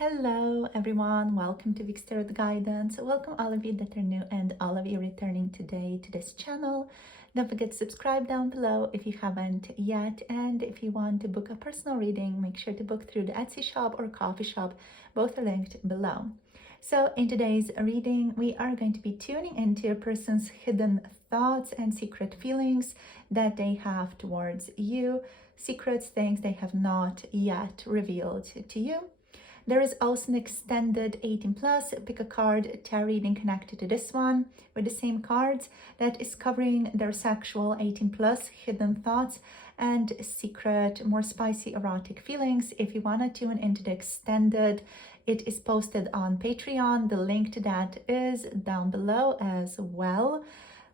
Hello everyone, welcome to Vic's Tarot Guidance. Welcome all of you that are new and all of you returning today to this channel. Don't forget to subscribe down below if you haven't yet, and if you want to book a personal reading, make sure to book through the Etsy shop or coffee shop. Both are linked below. So in today's reading, we are going to be tuning into a person's hidden thoughts and secret feelings that they have towards you, secrets, things they have not yet revealed to you. There is also an extended 18 plus, pick a card, tarot reading connected to this one with the same cards that is covering their sexual 18 plus hidden thoughts and secret, more spicy erotic feelings. If you want to tune into the extended, it is posted on Patreon. The link to that is down below as well.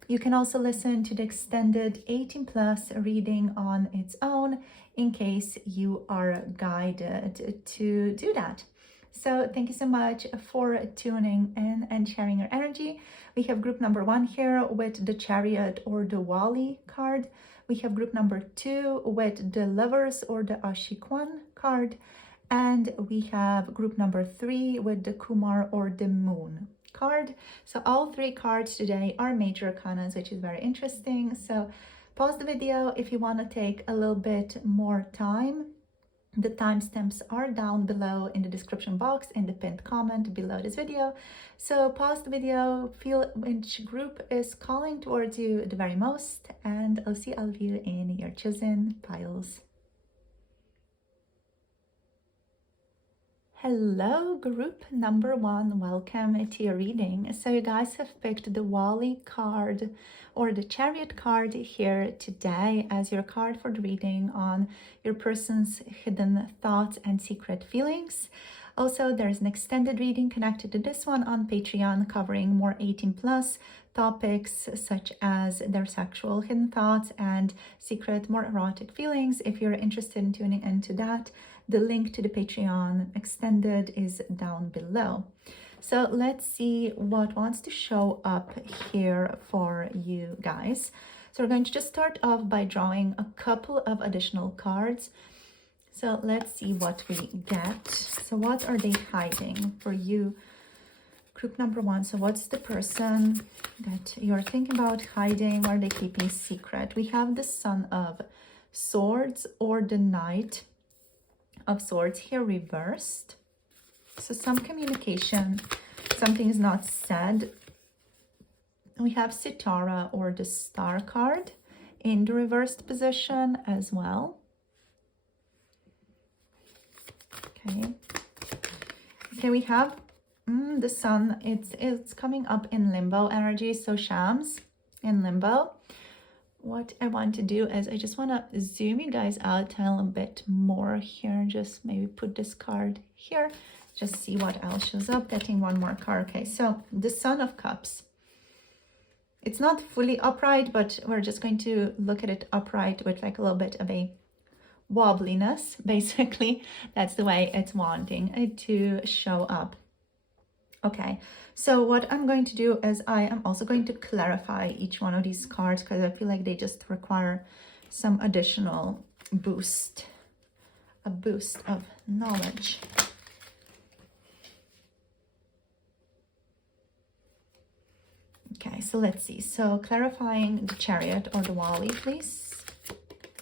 You can also listen to the extended 18 plus reading on its own in case you are guided to do that. So thank you so much for tuning in and sharing your energy. We have group number 1 here with the Chariot or the Waali card. We have group number 2 with the Lovers or the Aashiqan card. And we have group number 3 with the Qamar or the Moon card. So all 3 cards today are major arcanas, which is very interesting. So pause the video if you want to take a little bit more time. The timestamps are down below in the description box in the pinned comment below this video. So pause the video, feel which group is calling towards you the very most, and I'll see all of you in your chosen piles. Hello group number 1, welcome to your reading. So you guys have picked the Waali card or the Chariot card here today as your card for the reading on your person's hidden thoughts and secret feelings. Also, there's an extended reading connected to this one on Patreon covering more 18 plus topics such as their sexual hidden thoughts and secret, more erotic feelings. If you're interested in tuning into that, the link to the Patreon extended is down below. So let's see what wants to show up here for you guys. So we're going to just start off by drawing a couple of additional cards. So let's see what we get. So what are they hiding for you? Group number 1. So what's the person that you're thinking about hiding? What are they keeping secret? We have the Son of Swords or the Knight of Swords here reversed. So some communication, something is not said. We have Sitara or the Star card in the reversed position as well. Okay, we have the Sun. It's coming up in limbo energy, so Shams in limbo. What I want to do is I just want to zoom you guys out a little bit more here. Just maybe put this card here. Just see what else shows up. Getting one more card. Okay, so the Son of Cups. It's not fully upright, but we're just going to look at it upright with like a little bit of a wobbliness. Basically, that's the way it's wanting it to show up. Okay, so what I'm going to do is I am also going to clarify each one of these cards because I feel like they just require some additional boost, a boost of knowledge. Okay, so let's see. So clarifying the Chariot or the Waali, please.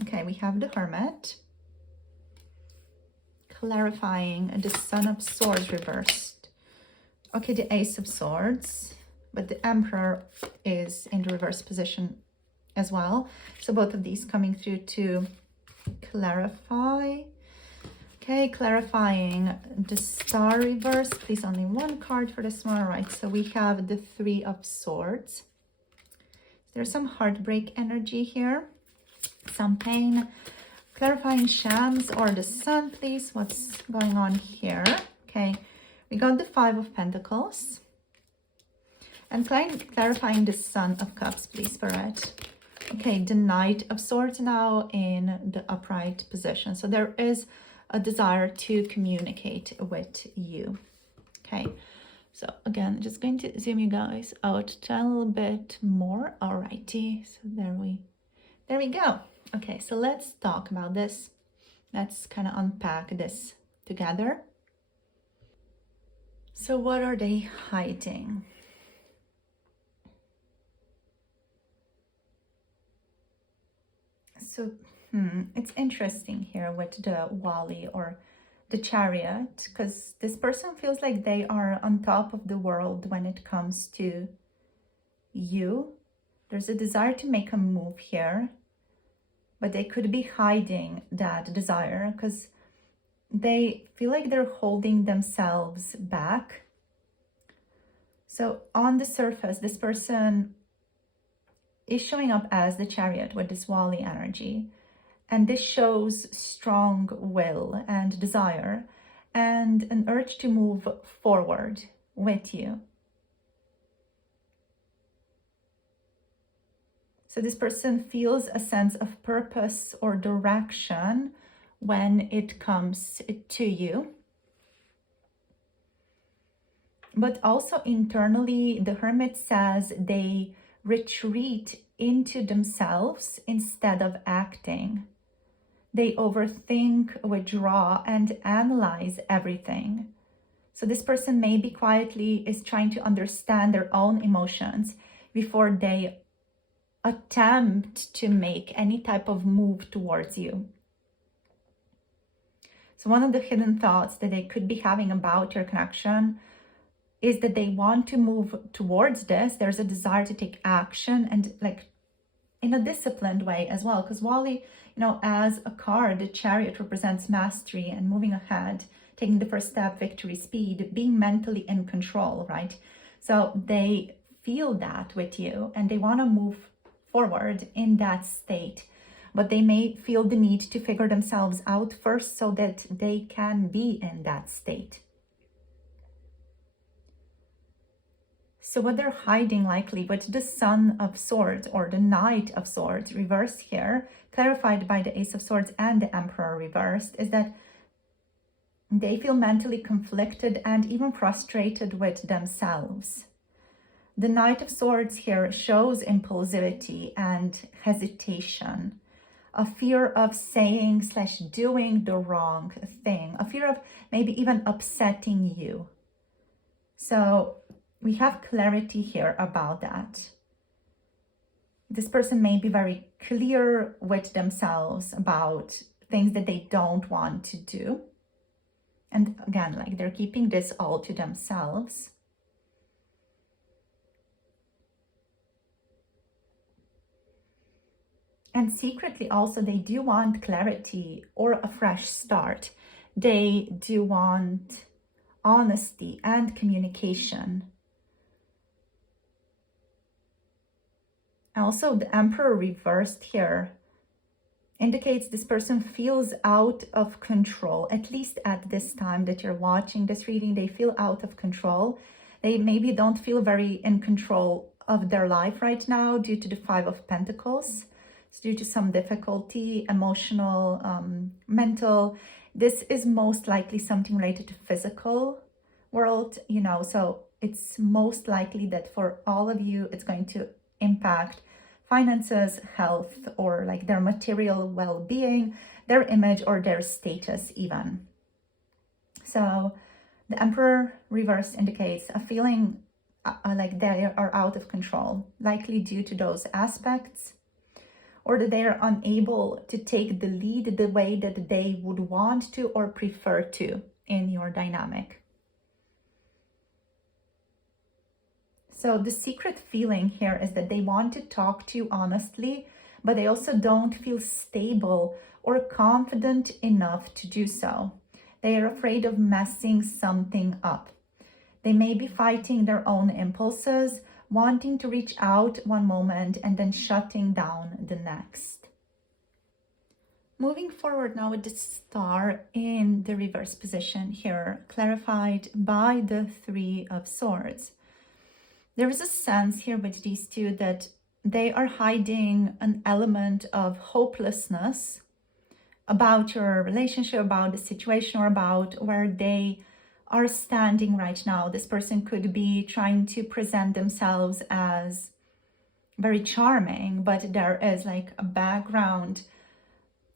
Okay, we have the Hermit. Clarifying the Son of Swords reversed. Okay, the Ace of Swords, but the Emperor is in the reverse position as well. So both of these coming through to clarify. Okay, clarifying the Star reverse. Please, only one card for this one. All right, so we have the 3 of Swords. There's some heartbreak energy here, some pain. Clarifying Shams or the Sun, please. What's going on here? Okay. We got the 5 of Pentacles. And clarifying the Son of Cups, please, for it. Okay, the Knight of Swords now in the upright position. So there is a desire to communicate with you. Okay, so again, just going to zoom you guys out a little bit more. Alrighty, so there we go. Okay, so let's talk about this. Let's kind of unpack this together. So what are they hiding? So it's interesting here with the Waali or the Chariot, because this person feels like they are on top of the world when it comes to you. There's a desire to make a move here, but they could be hiding that desire because they feel like they're holding themselves back. So on the surface, this person is showing up as the Chariot with this Waali energy. And this shows strong will and desire and an urge to move forward with you. So this person feels a sense of purpose or direction when it comes to you. But also internally, the Hermit says they retreat into themselves instead of acting. They overthink, withdraw, and analyze everything. So this person maybe quietly is trying to understand their own emotions before they attempt to make any type of move towards you. So one of the hidden thoughts that they could be having about your connection is that they want to move towards this. There's a desire to take action and like in a disciplined way as well. Because Waali, as a card, the Chariot represents mastery and moving ahead, taking the first step, victory, speed, being mentally in control, right? So they feel that with you and they want to move forward in that state, but they may feel the need to figure themselves out first so that they can be in that state. So what they're hiding likely with the Sun of Swords or the Knight of Swords reversed here, clarified by the Ace of Swords and the Emperor reversed, is that they feel mentally conflicted and even frustrated with themselves. The Knight of Swords here shows impulsivity and hesitation, a fear of saying/doing the wrong thing, a fear of maybe even upsetting you. So we have clarity here about that. This person may be very clear with themselves about things that they don't want to do. And again, like they're keeping this all to themselves. And secretly also, they do want clarity or a fresh start. They do want honesty and communication. Also, the Emperor reversed here indicates this person feels out of control, at least at this time that you're watching this reading. They feel out of control. They maybe don't feel very in control of their life right now due to the Five of Pentacles. It's due to some difficulty, emotional, mental. This is most likely something related to physical world, so it's most likely that for all of you, it's going to impact finances, health, or like their material well-being, their image, or their status even. So the Emperor reverse indicates a feeling like they are out of control, likely due to those aspects, or that they are unable to take the lead the way that they would want to or prefer to in your dynamic. So the secret feeling here is that they want to talk to you honestly, but they also don't feel stable or confident enough to do so. They are afraid of messing something up. They may be fighting their own impulses, wanting to reach out one moment and then shutting down the next. Moving forward now with the Star in the reverse position here, clarified by the Three of Swords. There is a sense here with these two that they are hiding an element of hopelessness about your relationship, about the situation, or about where they are standing right now. This person could be trying to present themselves as very charming, but there is like a background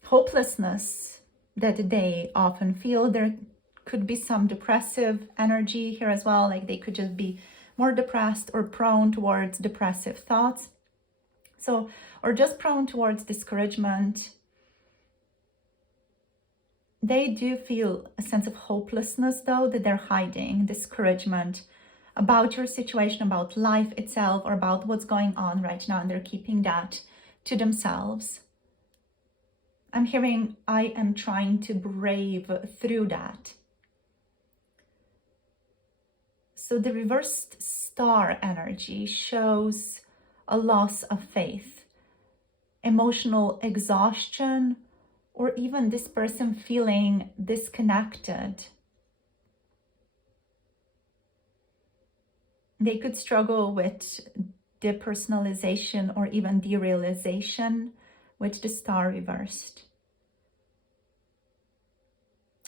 hopelessness that they often feel. There could be some depressive energy here as well. Like they could just be more depressed or prone towards depressive thoughts. So, or just prone towards discouragement. They do feel a sense of hopelessness, though, that they're hiding, discouragement about your situation, about life itself, or about what's going on right now, and they're keeping that to themselves. I'm hearing, I am trying to brave through that. So the reversed star energy shows a loss of faith, emotional exhaustion, or even this person feeling disconnected. They could struggle with depersonalization or even derealization with the star reversed.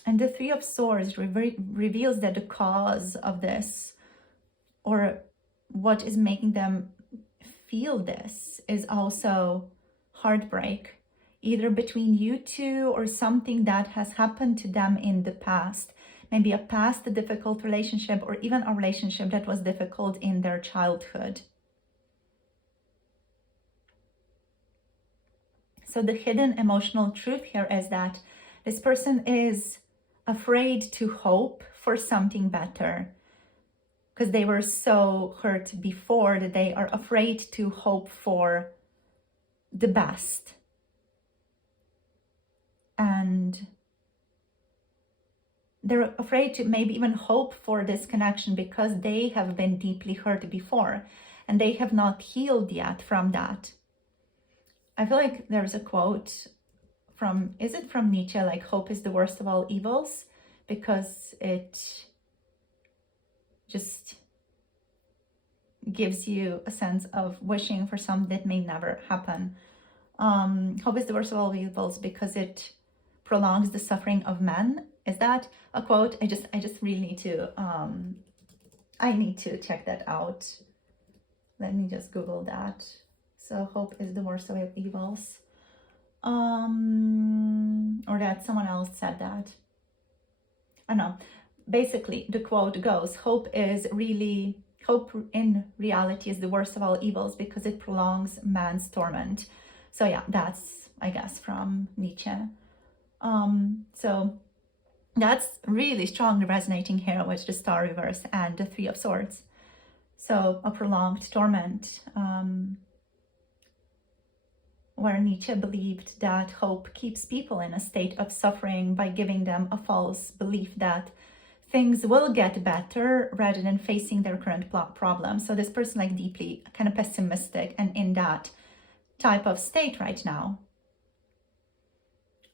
And the Three of Swords reveals that the cause of this, or what is making them feel this, is also heartbreak, either between you two or something that has happened to them in the past. Maybe a past difficult relationship, or even a relationship that was difficult in their childhood. So the hidden emotional truth here is that this person is afraid to hope for something better, because they were so hurt before that they are afraid to hope for the best. And they're afraid to maybe even hope for this connection because they have been deeply hurt before and they have not healed yet from that. I feel like there's a quote from, is it from Nietzsche, like hope is the worst of all evils, because it just gives you a sense of wishing for something that may never happen. Hope is the worst of all evils because it prolongs the suffering of men. Is that a quote? I just really need to, I need to check that out. Let me just Google that. So hope is the worst of evils. Or that someone else said that. I don't know. Basically, the quote goes, hope in reality is the worst of all evils because it prolongs man's torment. So yeah, that's, I guess, from Nietzsche. So that's really strongly resonating here with the star reverse and the Three of Swords. So a prolonged torment, where Nietzsche believed that hope keeps people in a state of suffering by giving them a false belief that things will get better rather than facing their current problem. So this person, like, deeply kind of pessimistic and in that type of state right now,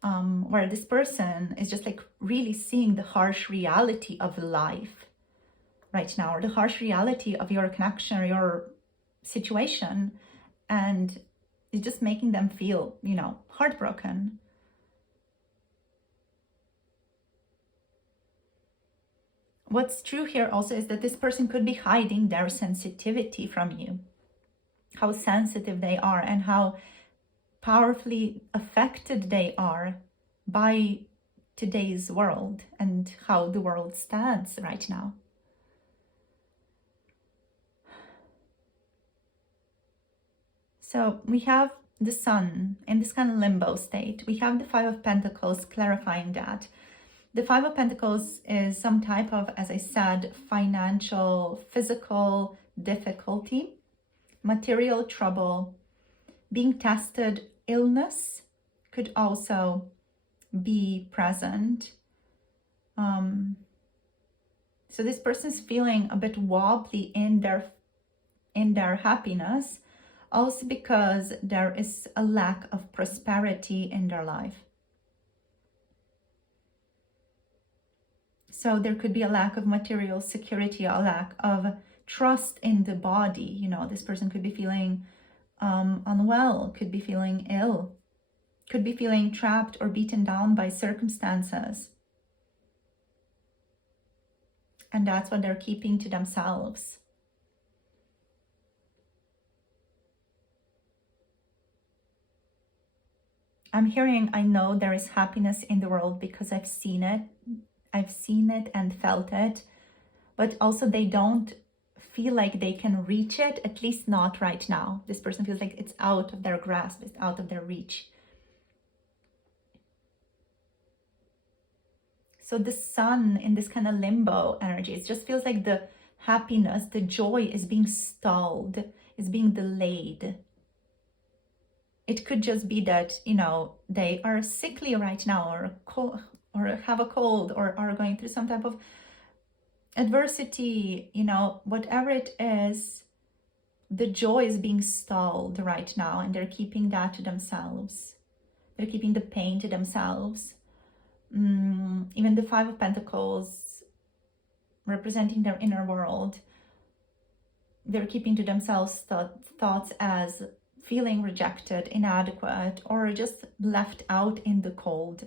where this person is just like really seeing the harsh reality of life right now, or the harsh reality of your connection or your situation, and it's just making them feel, you know, heartbroken. What's true here also is that this person could be hiding their sensitivity from you, how sensitive they are and how powerfully affected they are by today's world and how the world stands right now. So we have the sun in this kind of limbo state. We have the Five of Pentacles clarifying that. The Five of Pentacles is some type of, as I said, financial, physical difficulty, material trouble, being tested, illness could also be present. So this person's feeling a bit wobbly in their happiness, also because there is a lack of prosperity in their life. So there could be a lack of material security, a lack of trust in the body. You know, this person could be feeling unwell, could be feeling ill, could be feeling trapped or beaten down by circumstances. And that's what they're keeping to themselves. I'm hearing, I know there is happiness in the world because I've seen it I've seen it and felt it, but also they don't feel like they can reach it, at least not right now. This person feels like it's out of their grasp, it's out of their reach. So the sun in this kind of limbo energy, it just feels like the happiness, the joy is being stalled, is being delayed. It could just be that, you know, they are sickly right now, or have a cold, or are going through some type of adversity, you know, whatever it is, the joy is being stalled right now, and they're keeping that to themselves. They're keeping the pain to themselves. Even the Five of Pentacles, representing their inner world, they're keeping to themselves thoughts as feeling rejected, inadequate, or just left out in the cold.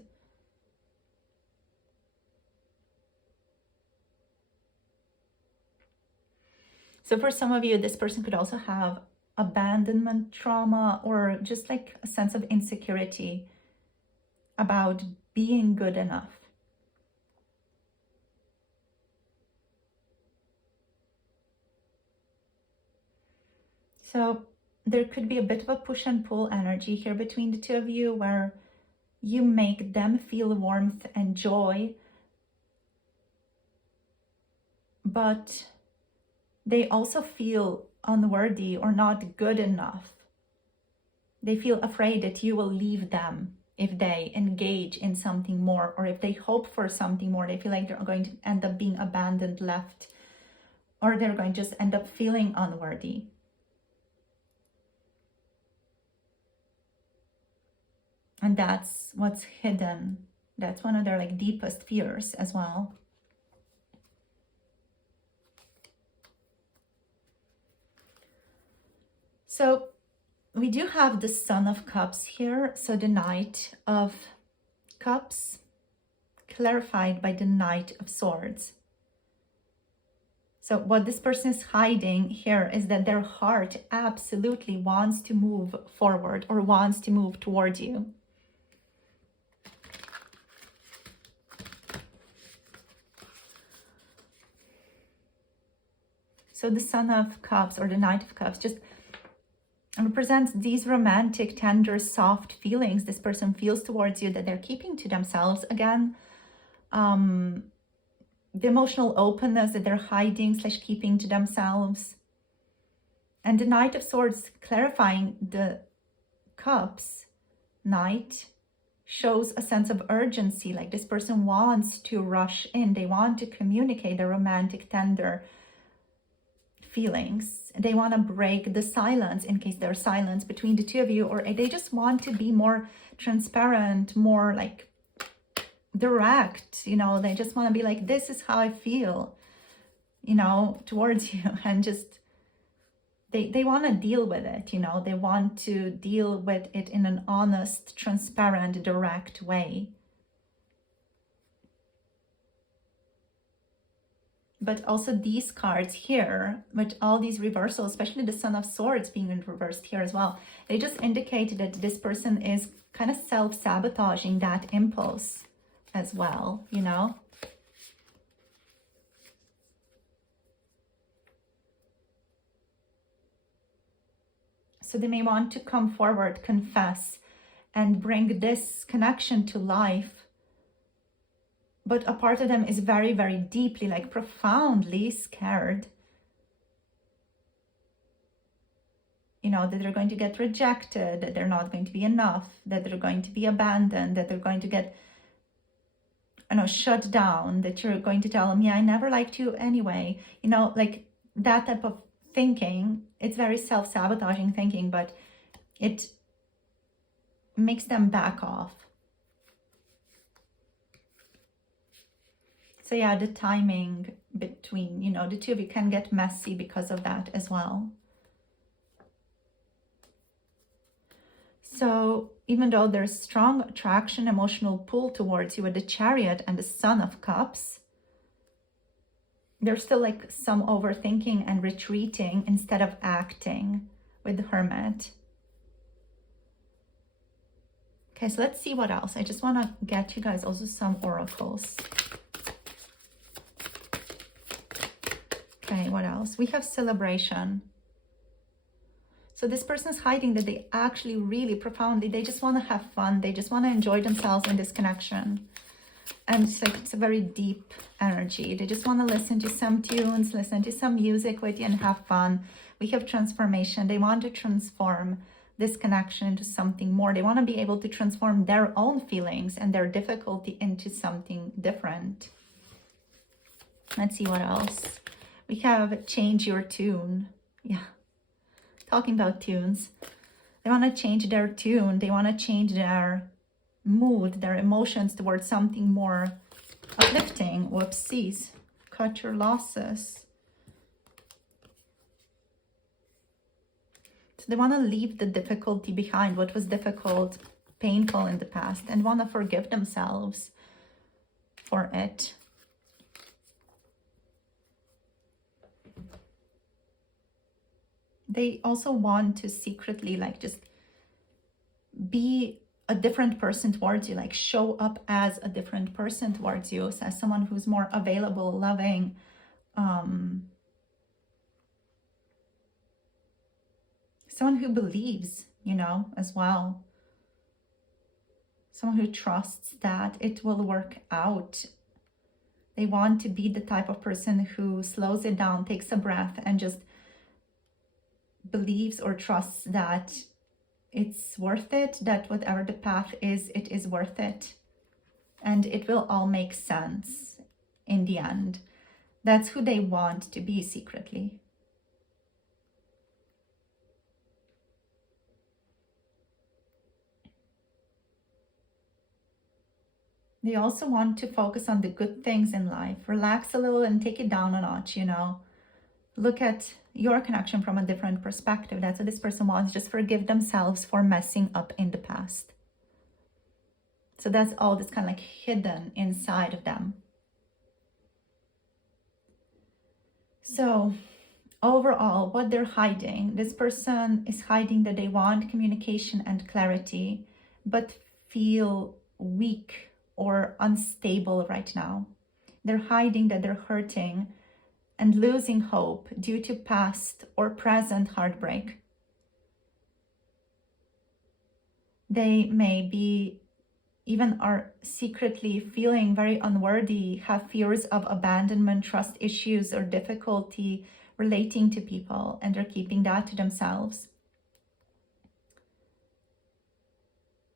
So for some of you, this person could also have abandonment trauma, or just like a sense of insecurity about being good enough. So there could be a bit of a push and pull energy here between the two of you, where you make them feel warmth and joy, but they also feel unworthy or not good enough. They feel afraid that you will leave them if they engage in something more, or if they hope for something more. They feel like they're going to end up being abandoned, left, or they're going to just end up feeling unworthy. And that's what's hidden. That's one of their like deepest fears as well. So we do have the Son of Cups here. So the Knight of Cups clarified by the Knight of Swords. So what this person is hiding here is that their heart absolutely wants to move forward, or wants to move toward you. So the Son of Cups, or the Knight of Cups, just represents these romantic, tender, soft feelings this person feels towards you that they're keeping to themselves. Again, the emotional openness that they're hiding / keeping to themselves. And the Knight of Swords, clarifying the Cups, Knight, shows a sense of urgency, like this person wants to rush in. They want to communicate their romantic, tender feelings. They want to break the silence, in case there's silence between the two of you, or they just want to be more transparent, more like direct, you know. They just want to be like, this is how I feel, you know, towards you, and just they want to deal with it, you know. They want to deal with it in an honest, transparent, direct way. But also these cards here, with all these reversals, especially the Son of Swords being in reversed here as well, they just indicate that this person is kind of self-sabotaging that impulse as well, you know. So they may want to come forward, confess, and bring this connection to life. But a part of them is very, very deeply, like profoundly scared, you know, that they're going to get rejected, that they're not going to be enough, that they're going to be abandoned, that they're going to get, you know, shut down, that you're going to tell them, yeah, I never liked you anyway. You know, like that type of thinking. It's very self-sabotaging thinking, but it makes them back off. So yeah, the timing between, you know, the two of you can get messy because of that as well. So even though there's strong attraction, emotional pull towards you with the Chariot and the Son of Cups, there's still like some overthinking and retreating instead of acting with the Hermit. Okay, so let's see what else. I just want to get you guys also some oracles. Okay, what else? We have celebration. So this person is hiding that they actually really profoundly, they just want to have fun. They just want to enjoy themselves in this connection. And it's like, it's a very deep energy. They just want to listen to some tunes, listen to some music with you and have fun. We have transformation. They want to transform this connection into something more. They want to be able to transform their own feelings and their difficulty into something different. Let's see what else. We have change your tune. Yeah. Talking about tunes. They want to change their tune. They want to change their mood, their emotions towards something more uplifting. Whoopsies. Cut your losses. So they want to leave the difficulty behind, what was difficult, painful in the past, and want to forgive themselves for it. They also want to secretly like just be a different person towards you, like show up as a different person towards you, as someone who's more available, loving, someone who believes, you know, as well. Someone who trusts that it will work out. They want to be the type of person who slows it down, takes a breath, and just believes or trusts that it's worth it, that whatever the path is, it is worth it. And it will all make sense in the end. That's who they want to be secretly. They also want to focus on the good things in life. Relax a little and take it down a notch, you know. Look at your connection from a different perspective. That's what this person wants. Just forgive themselves for messing up in the past. So that's all that's kind of like hidden inside of them. So overall, what they're hiding, this person is hiding that they want communication and clarity, but feel weak or unstable right now. They're hiding that they're hurting and losing hope due to past or present heartbreak. They may be even are secretly feeling very unworthy, have fears of abandonment, trust issues, or difficulty relating to people, and they're keeping that to themselves.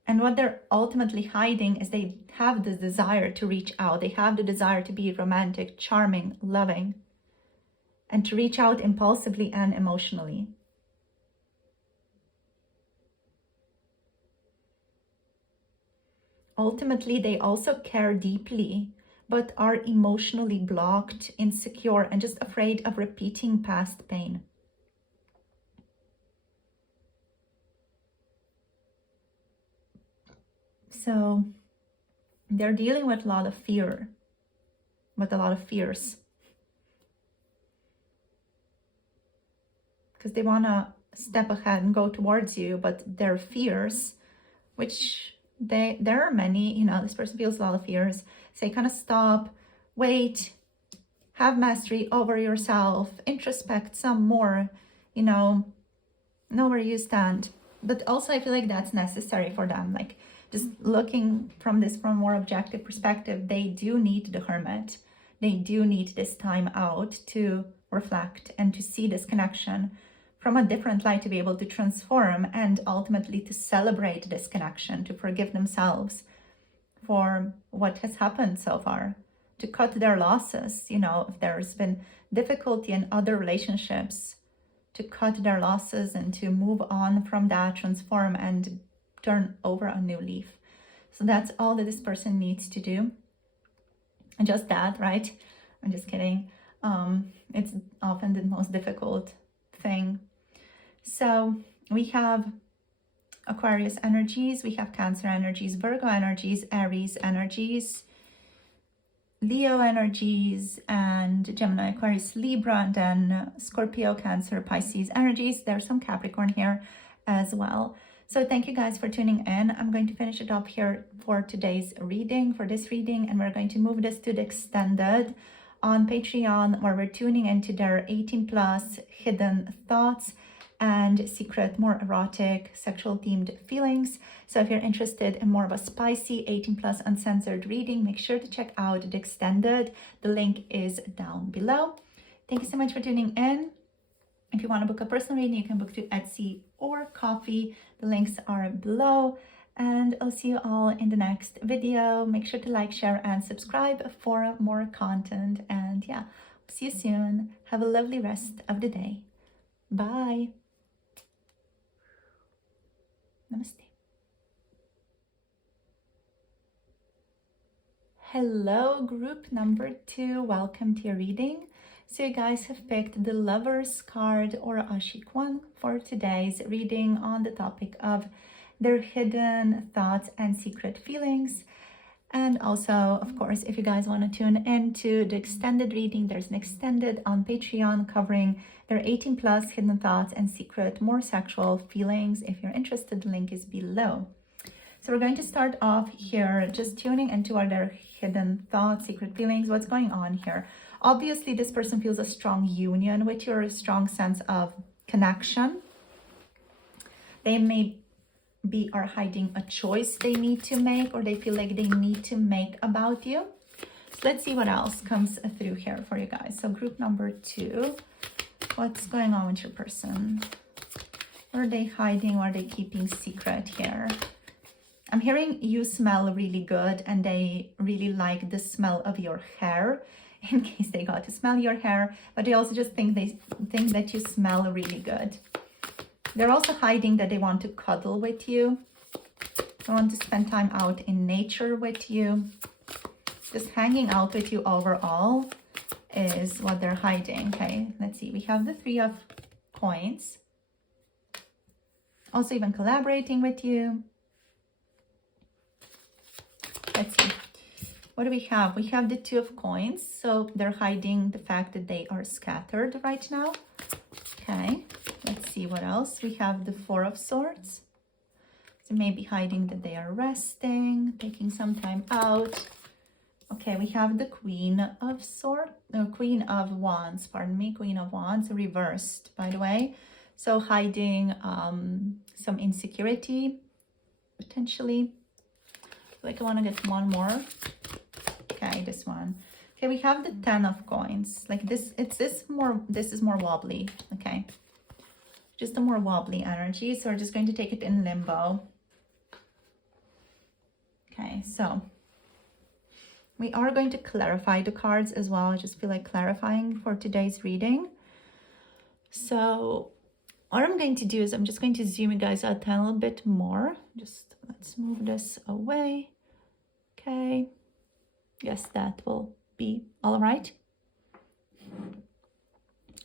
And what they're ultimately hiding is they have the desire to reach out. They have the desire to be romantic, charming, loving, and to reach out impulsively and emotionally. Ultimately, they also care deeply, but are emotionally blocked, insecure, and just afraid of repeating past pain. So they're dealing with a lot of fear, with a lot of fears. Because they want to step ahead and go towards you, but their fears, which there are many, you know, this person feels a lot of fears. Say, kind of stop, wait, have mastery over yourself, introspect some more, you know where you stand. But also I feel like that's necessary for them. Like just looking from this from a more objective perspective, they do need the hermit. They do need this time out to reflect and to see this connection from a different light, to be able to transform and ultimately to celebrate this connection, to forgive themselves for what has happened so far, to cut their losses, you know, if there's been difficulty in other relationships, to cut their losses and to move on from that, transform and turn over a new leaf. So that's all that this person needs to do. And just that, right? I'm just kidding. It's often the most difficult thing. So we have Aquarius energies, we have Cancer energies, Virgo energies, Aries energies, Leo energies, and Gemini, Aquarius, Libra, and then Scorpio, Cancer, Pisces energies. There's some Capricorn here as well. So thank you guys for tuning in. I'm going to finish it up here for today's reading, for this reading, and we're going to move this to the extended on Patreon, where we're tuning into their 18 plus hidden thoughts and secret, more erotic, sexual themed feelings. So if you're interested in more of a spicy 18 plus uncensored reading, make sure to check out the extended. The link is down below. Thank you so much for tuning in. If you want to book a personal reading, you can book through Etsy or Coffee. The links are below. And I'll see you all in the next video. Make sure to like, share, and subscribe for more content. And yeah, see you soon. Have a lovely rest of the day. Bye. Namaste. Hello, group number 2. Welcome to your reading. So you guys have picked the Lover's card or Aashiqan for today's reading on the topic of their hidden thoughts and secret feelings. And also, of course, if you guys want to tune into the extended reading, there's an extended on Patreon covering their 18 plus hidden thoughts and secret, more sexual feelings. If you're interested, the link is below. So we're going to start off here, just tuning into their hidden thoughts, secret feelings, what's going on here. Obviously, this person feels a strong union with you, a strong sense of connection. They may are hiding a choice they need to make, or they feel like they need to make about you. So let's see what else comes through here for you guys. So group number 2, what's going on with your person? What are they hiding? What are they keeping secret here? I'm hearing you smell really good, and they really like the smell of your hair, in case they got to smell your hair, but they also just think that you smell really good. They're also hiding that they want to cuddle with you. They want to spend time out in nature with you. Just hanging out with you overall is what they're hiding. Okay, let's see. We have the 3 of coins. Also even collaborating with you. Let's see. What do we have? We have the 2 of coins. So they're hiding the fact that they are scattered right now. Okay. Let's see what else. We have the 4 of swords. So maybe hiding that they are resting, taking some time out. Okay, we have the Queen of Wands, pardon me, Queen of Wands, reversed, by the way. So hiding some insecurity, potentially. Like I want to get one more. Okay, this one. Okay, we have the 10 of coins. Like this, this is more wobbly, okay? Just a more wobbly energy. So we're just going to take it in limbo. Okay, so we are going to clarify the cards as well. I just feel like clarifying for today's reading. So what I'm going to do is I'm just going to zoom you guys out a little bit more. Just let's move this away. Okay. Yes, that will be all right.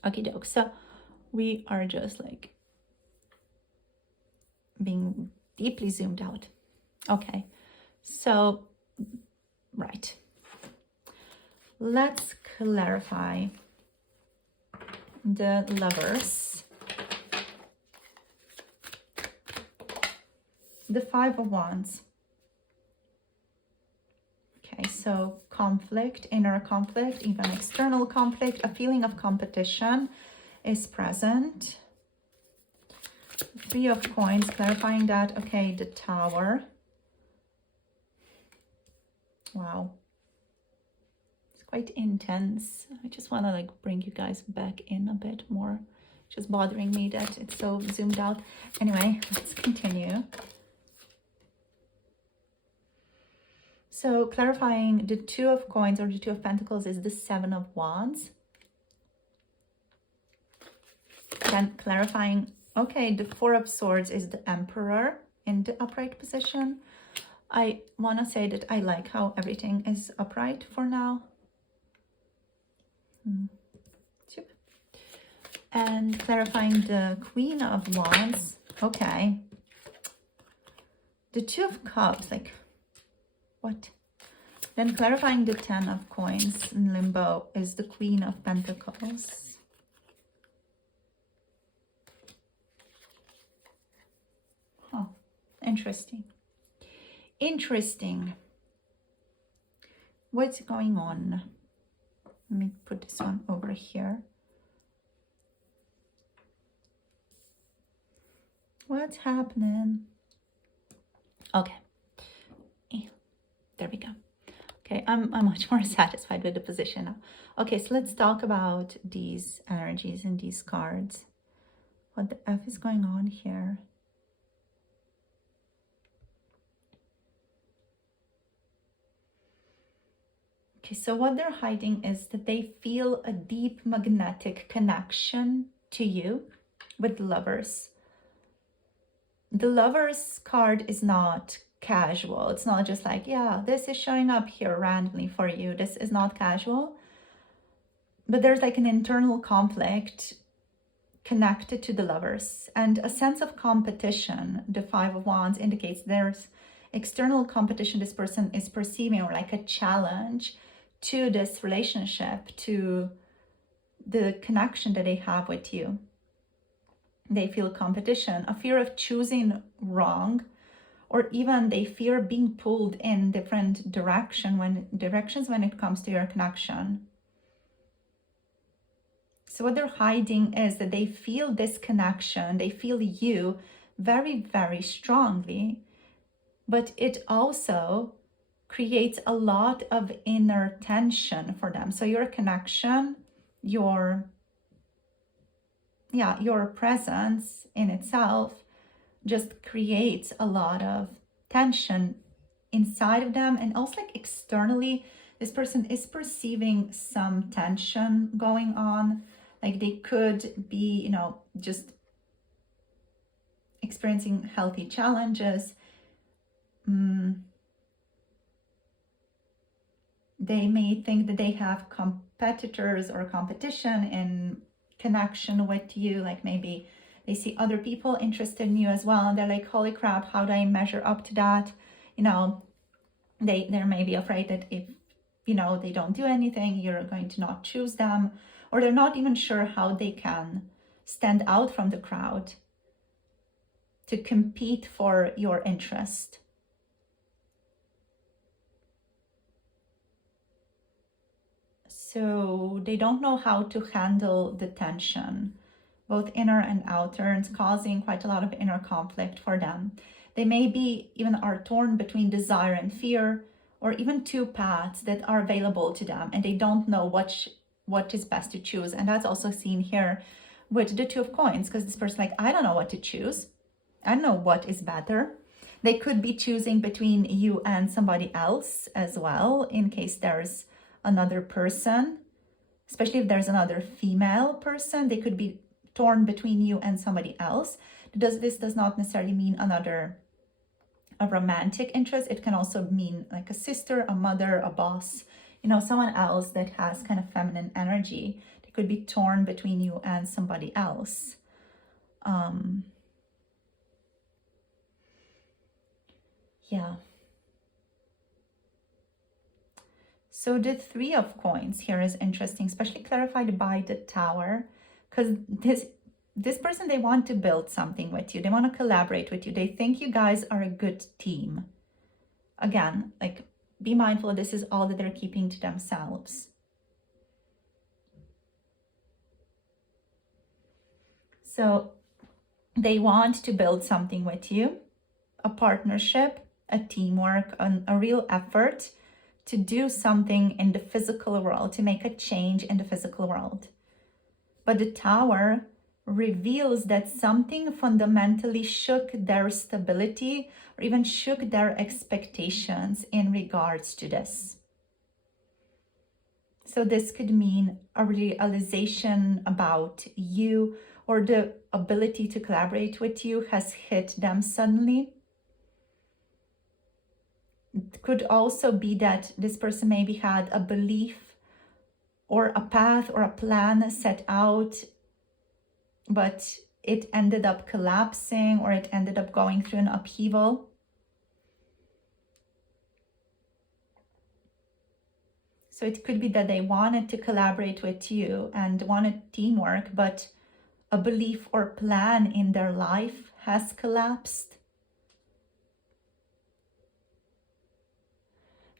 Okay, doke. So we are just like being deeply zoomed out. Okay, so right, let's clarify the Lovers. The 5 of Wands. Okay, so conflict, inner conflict, even external conflict, a feeling of competition is present. 3 of coins, clarifying that. Okay, the Tower. Wow. It's quite intense. I just want to like bring you guys back in a bit more. It's just bothering me that it's so zoomed out. Anyway, let's continue. So clarifying the 2 of coins or the 2 of pentacles is the 7 of wands. Then clarifying, okay, the 4 of swords is the emperor in the upright position. I want to say that I like how everything is upright for now. And clarifying the Queen of Wands. Okay. The 2 of Cups, like, what? Then clarifying the 10 of coins in limbo is the Queen of Pentacles. Huh. Interesting. Interesting. What's going on? Let me put this one over here. What's happening? Okay. There we go. Okay, I'm much more satisfied with the position now. Okay, so let's talk about these energies and these cards. What the F is going on here? Okay, so what they're hiding is that they feel a deep magnetic connection to you with Lovers. The Lovers card is not casual. It's not just like, yeah, this is showing up here randomly for you. This is not casual. But there's like an internal conflict connected to the Lovers and a sense of competition. The Five of Wands indicates there's external competition this person is perceiving, or like a challenge to this relationship, to the connection that they have with you. They feel competition, a fear of choosing wrong, or even they fear being pulled in different directions when it comes to your connection. So what they're hiding is that they feel this connection, they feel you very, very strongly, but it also creates a lot of inner tension for them. So your connection, your presence in itself just creates a lot of tension inside of them, and also like externally, this person is perceiving some tension going on. Like they could be, just experiencing healthy challenges. They may think that they have competitors or competition in connection with you. Like maybe they see other people interested in you as well, and they're like, holy crap, how do I measure up to that? They're maybe afraid that if they don't do anything, you're going to not choose them, or they're not even sure how they can stand out from the crowd to compete for your interest. So they don't know how to handle the tension, both inner and outer, and it's causing quite a lot of inner conflict for them. They maybe even are torn between desire and fear, or even two paths that are available to them, and they don't know what is best to choose. And that's also seen here with the Two of Coins, because this person like, I don't know what to choose. I don't know what is better. They could be choosing between you and somebody else as well, in case there's another person, especially if there's another female person. They could be torn between you and somebody else. This does not necessarily mean a romantic interest. It can also mean like a sister, a mother, a boss, someone else that has kind of feminine energy. They could be torn between you and somebody else. Yeah. So the Three of Coins here is interesting, especially clarified by the Tower, because this person, they want to build something with you. They want to collaborate with you. They think you guys are a good team. Again, like, be mindful, this is all that they're keeping to themselves. So they want to build something with you, a partnership, a teamwork, a real effort to do something in the physical world, to make a change in the physical world. But the Tower reveals that something fundamentally shook their stability, or even shook their expectations in regards to this. So this could mean a realization about you, or the ability to collaborate with you has hit them suddenly. It could also be that this person maybe had a belief or a path or a plan set out, but it ended up collapsing, or it ended up going through an upheaval. So it could be that they wanted to collaborate with you and wanted teamwork, but a belief or plan in their life has collapsed.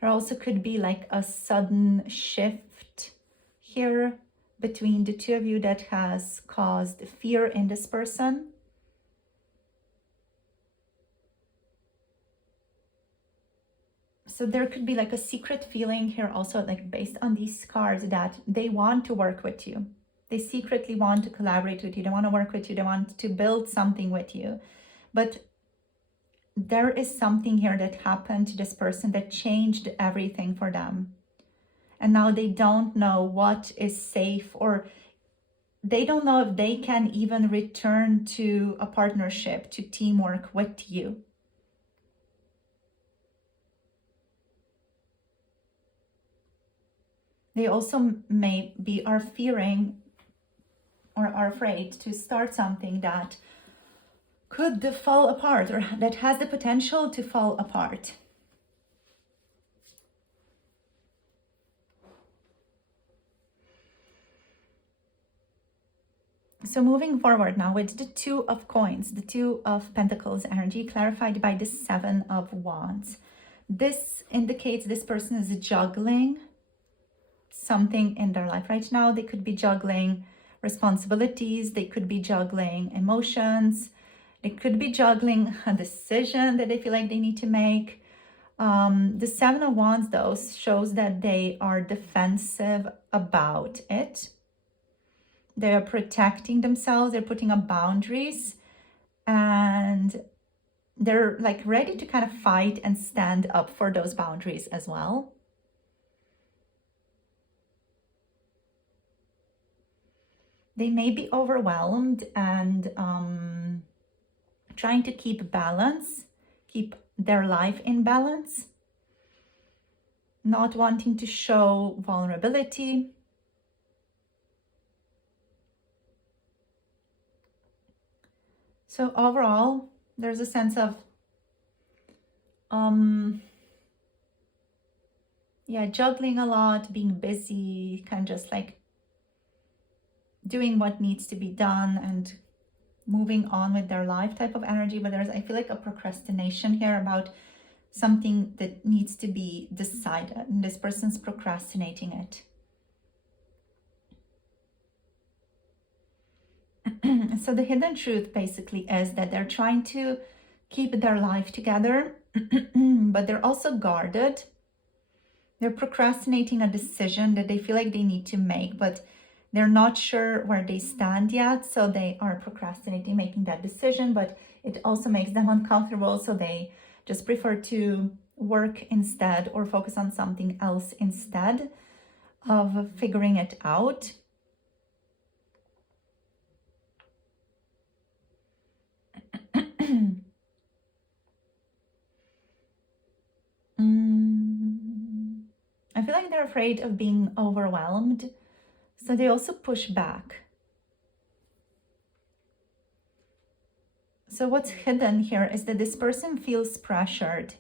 There also could be like a sudden shift here between the two of you that has caused fear in this person. So there could be like a secret feeling here also, like based on these cards, that they want to work with you. They secretly want to collaborate with you. They want to work with you. They want to build something with you. But there is something here that happened to this person that changed everything for them. And now they don't know what is safe, or they don't know if they can even return to a partnership, to teamwork with you. They also maybe are fearing or are afraid to start something that could fall apart, or that has the potential to fall apart. So moving forward now with the Two of Coins, the Two of Pentacles energy clarified by the Seven of Wands. This indicates this person is juggling something in their life right now. They could be juggling responsibilities. They could be juggling emotions. They could be juggling a decision that they feel like they need to make. The Seven of Wands, though, shows that they are defensive about it. They are protecting themselves. They're putting up boundaries, and they're like ready to kind of fight and stand up for those boundaries as well. They may be overwhelmed and trying to keep balance, keep their life in balance, not wanting to show vulnerability. So overall, there's a sense of, juggling a lot, being busy, kind of just like doing what needs to be done and moving on with their life type of energy. But there's, I feel like, a procrastination here about something that needs to be decided, and this person's procrastinating it. So the hidden truth basically is that they're trying to keep their life together, but they're also guarded. They're procrastinating a decision that they feel like they need to make, but they're not sure where they stand yet. So they are procrastinating making that decision, but it also makes them uncomfortable. So they just prefer to work instead, or focus on something else instead of figuring it out. I feel like they're afraid of being overwhelmed, so they also push back. So what's hidden here is that this person feels pressured,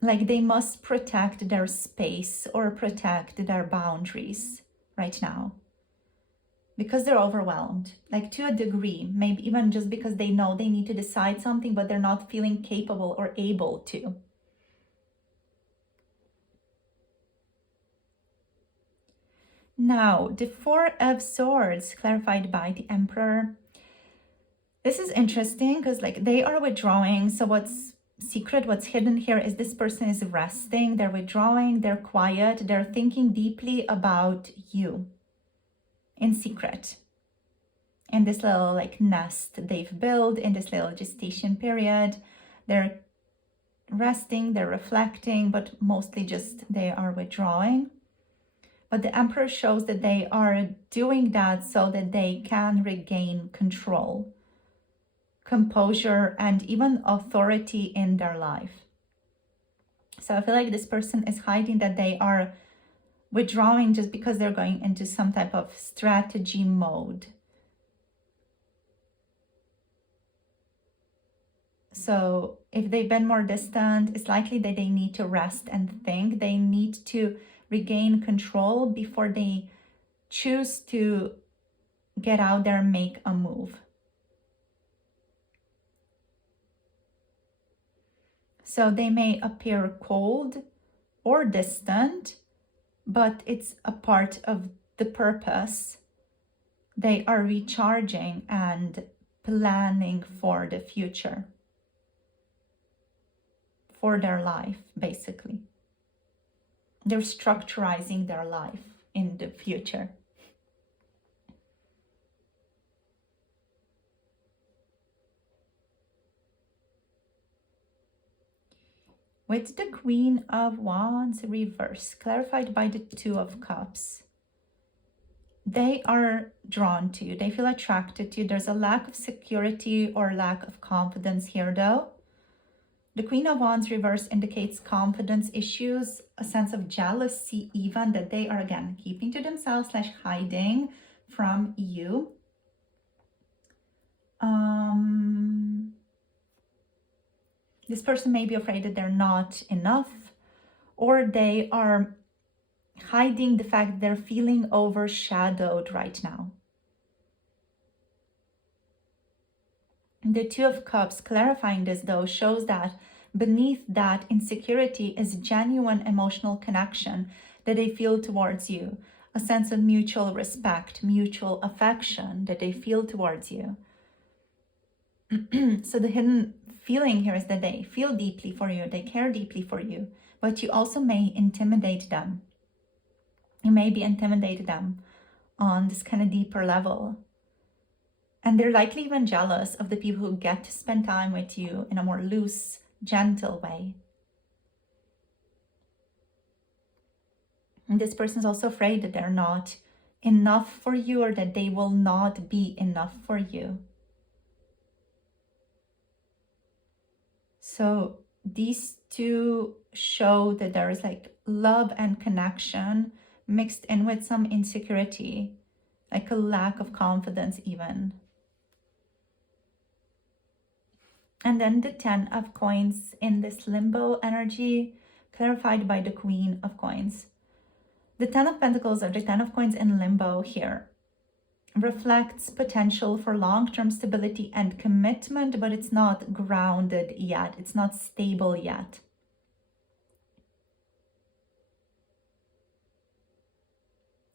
like they must protect their space or protect their boundaries right now, because they're overwhelmed, like to a degree, maybe even just because they know they need to decide something, but they're not feeling capable or able to. Now, the Four of Swords clarified by the Emperor. This is interesting because like they are withdrawing. So what's secret, what's hidden here is this person is resting, they're withdrawing, they're quiet, they're thinking deeply about you in secret. In this little like nest they've built in this little gestation period, they're resting, they're reflecting, but mostly just they are withdrawing. But the Emperor shows that they are doing that so that they can regain control, composure, and even authority in their life. So I feel like this person is hiding that they are withdrawing just because they're going into some type of strategy mode. So if they've been more distant, it's likely that they need to rest and think. They need to regain control before they choose to get out there and make a move. So they may appear cold or distant, but it's a part of the purpose. They are recharging and planning for the future, for their life, basically. They're structurizing their life in the future. With the Queen of Wands reverse, clarified by the Two of Cups, they are drawn to you. They feel attracted to you. There's a lack of security or lack of confidence here, though. The Queen of Wands reverse indicates confidence issues, a sense of jealousy even, that they are, again, keeping to themselves / hiding from you. This person may be afraid that they're not enough, or they are hiding the fact that they're feeling overshadowed right now. The Two of Cups, clarifying this though, shows that beneath that insecurity is genuine emotional connection that they feel towards you, a sense of mutual respect, mutual affection that they feel towards you. So the hidden feeling here is that they feel deeply for you, they care deeply for you, but you also may intimidate them. You may be intimidating them on this kind of deeper level. And they're likely even jealous of the people who get to spend time with you in a more loose, gentle way. And this person's also afraid that they're not enough for you, or that they will not be enough for you. So these two show that there is like love and connection mixed in with some insecurity, like a lack of confidence even. And then the 10 of Coins in this limbo energy, clarified by the Queen of Coins. The 10 of Pentacles, or the 10 of Coins in limbo here, reflects potential for long-term stability and commitment, but it's not grounded yet. It's not stable yet.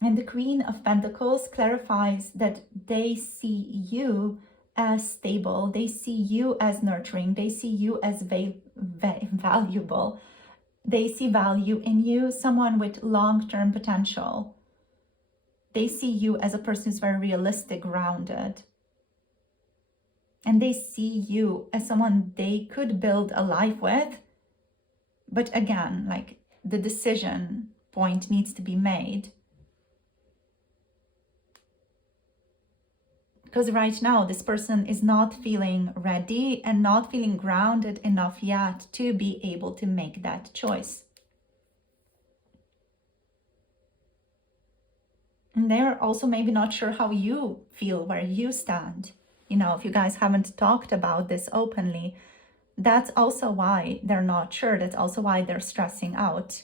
And the Queen of Pentacles clarifies that they see you as stable. They see you as nurturing. They see you as valuable. They see value in you, someone with long-term potential. They see you as a person who's very realistic, grounded. And they see you as someone they could build a life with. But again, like, the decision point needs to be made. Because right now, this person is not feeling ready and not feeling grounded enough yet to be able to make that choice. And they're also maybe not sure how you feel, where you stand. You know, if you guys haven't talked about this openly, that's also why they're not sure. That's also why they're stressing out.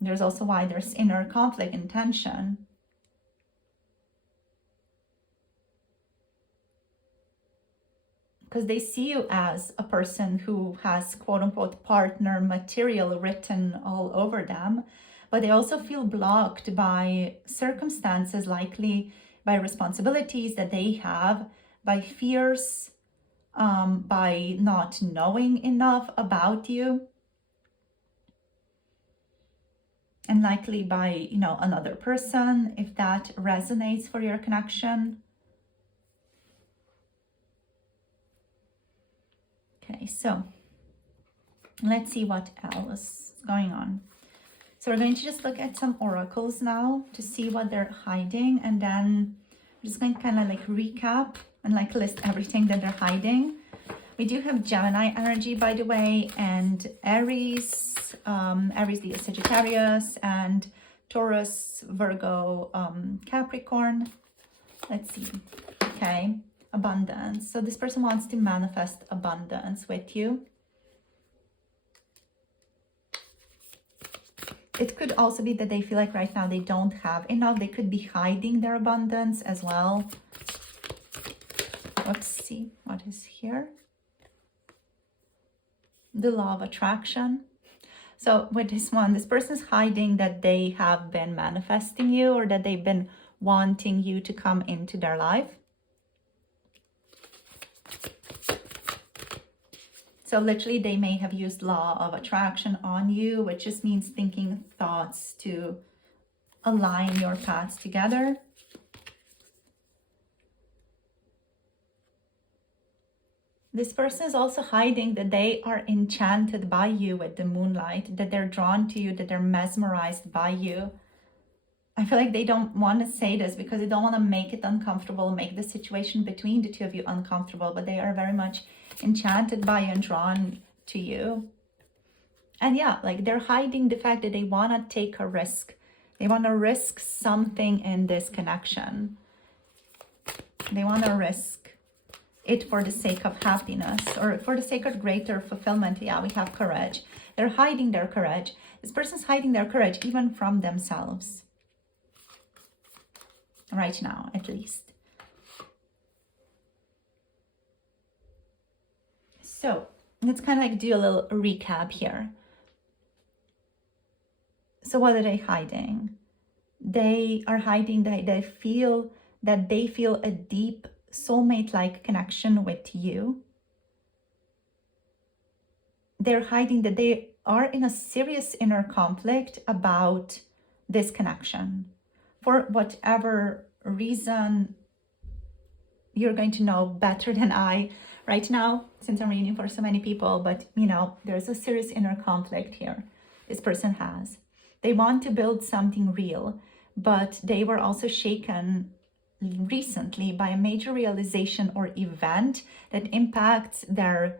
There's also why there's inner conflict and tension. Because they see you as a person who has quote-unquote partner material written all over them, but they also feel blocked by circumstances, likely by responsibilities that they have, by fears, by not knowing enough about you, and likely by, you know, another person, if that resonates for your connection. Okay, so let's see what else is going on. So we're going to just look at some oracles now to see what they're hiding, and then I'm just going to kind of like recap and like list everything that they're hiding. We do have Gemini energy, by the way, and Aries, Aries, Leo, Sagittarius, and Taurus, Virgo, Capricorn. Let's see. Okay, abundance. So this person wants to manifest abundance with you. It could also be that they feel like right now they don't have enough. They could be hiding their abundance as well. Let's see what is here. The law of attraction. So with this one, this person's hiding that they have been manifesting you, or that they've been wanting you to come into their life. So literally they may have used law of attraction on you, which just means thinking thoughts to align your paths together. This person is also hiding that they are enchanted by you with the moonlight, that they're drawn to you, that they're mesmerized by you. I feel like they don't want to say this because they don't want to make it uncomfortable, make the situation between the two of you uncomfortable, but they are very much enchanted by you and drawn to you. And yeah, like they're hiding the fact that they want to take a risk. They want to risk something in this connection. They want to risk it for the sake of happiness, or for the sake of greater fulfillment. Yeah, we have courage. They're hiding their courage. This person's hiding their courage even from themselves. Right now, at least. So let's kind of like do a little recap here. So what are they hiding? They are hiding that they feel a deep soulmate-like connection with you. They're hiding that they are in a serious inner conflict about this connection. For whatever reason, you're going to know better than I right now, since I'm reading for so many people, but you know, there's a serious inner conflict here this person has. They want to build something real, but they were also shaken recently by a major realization or event that impacts their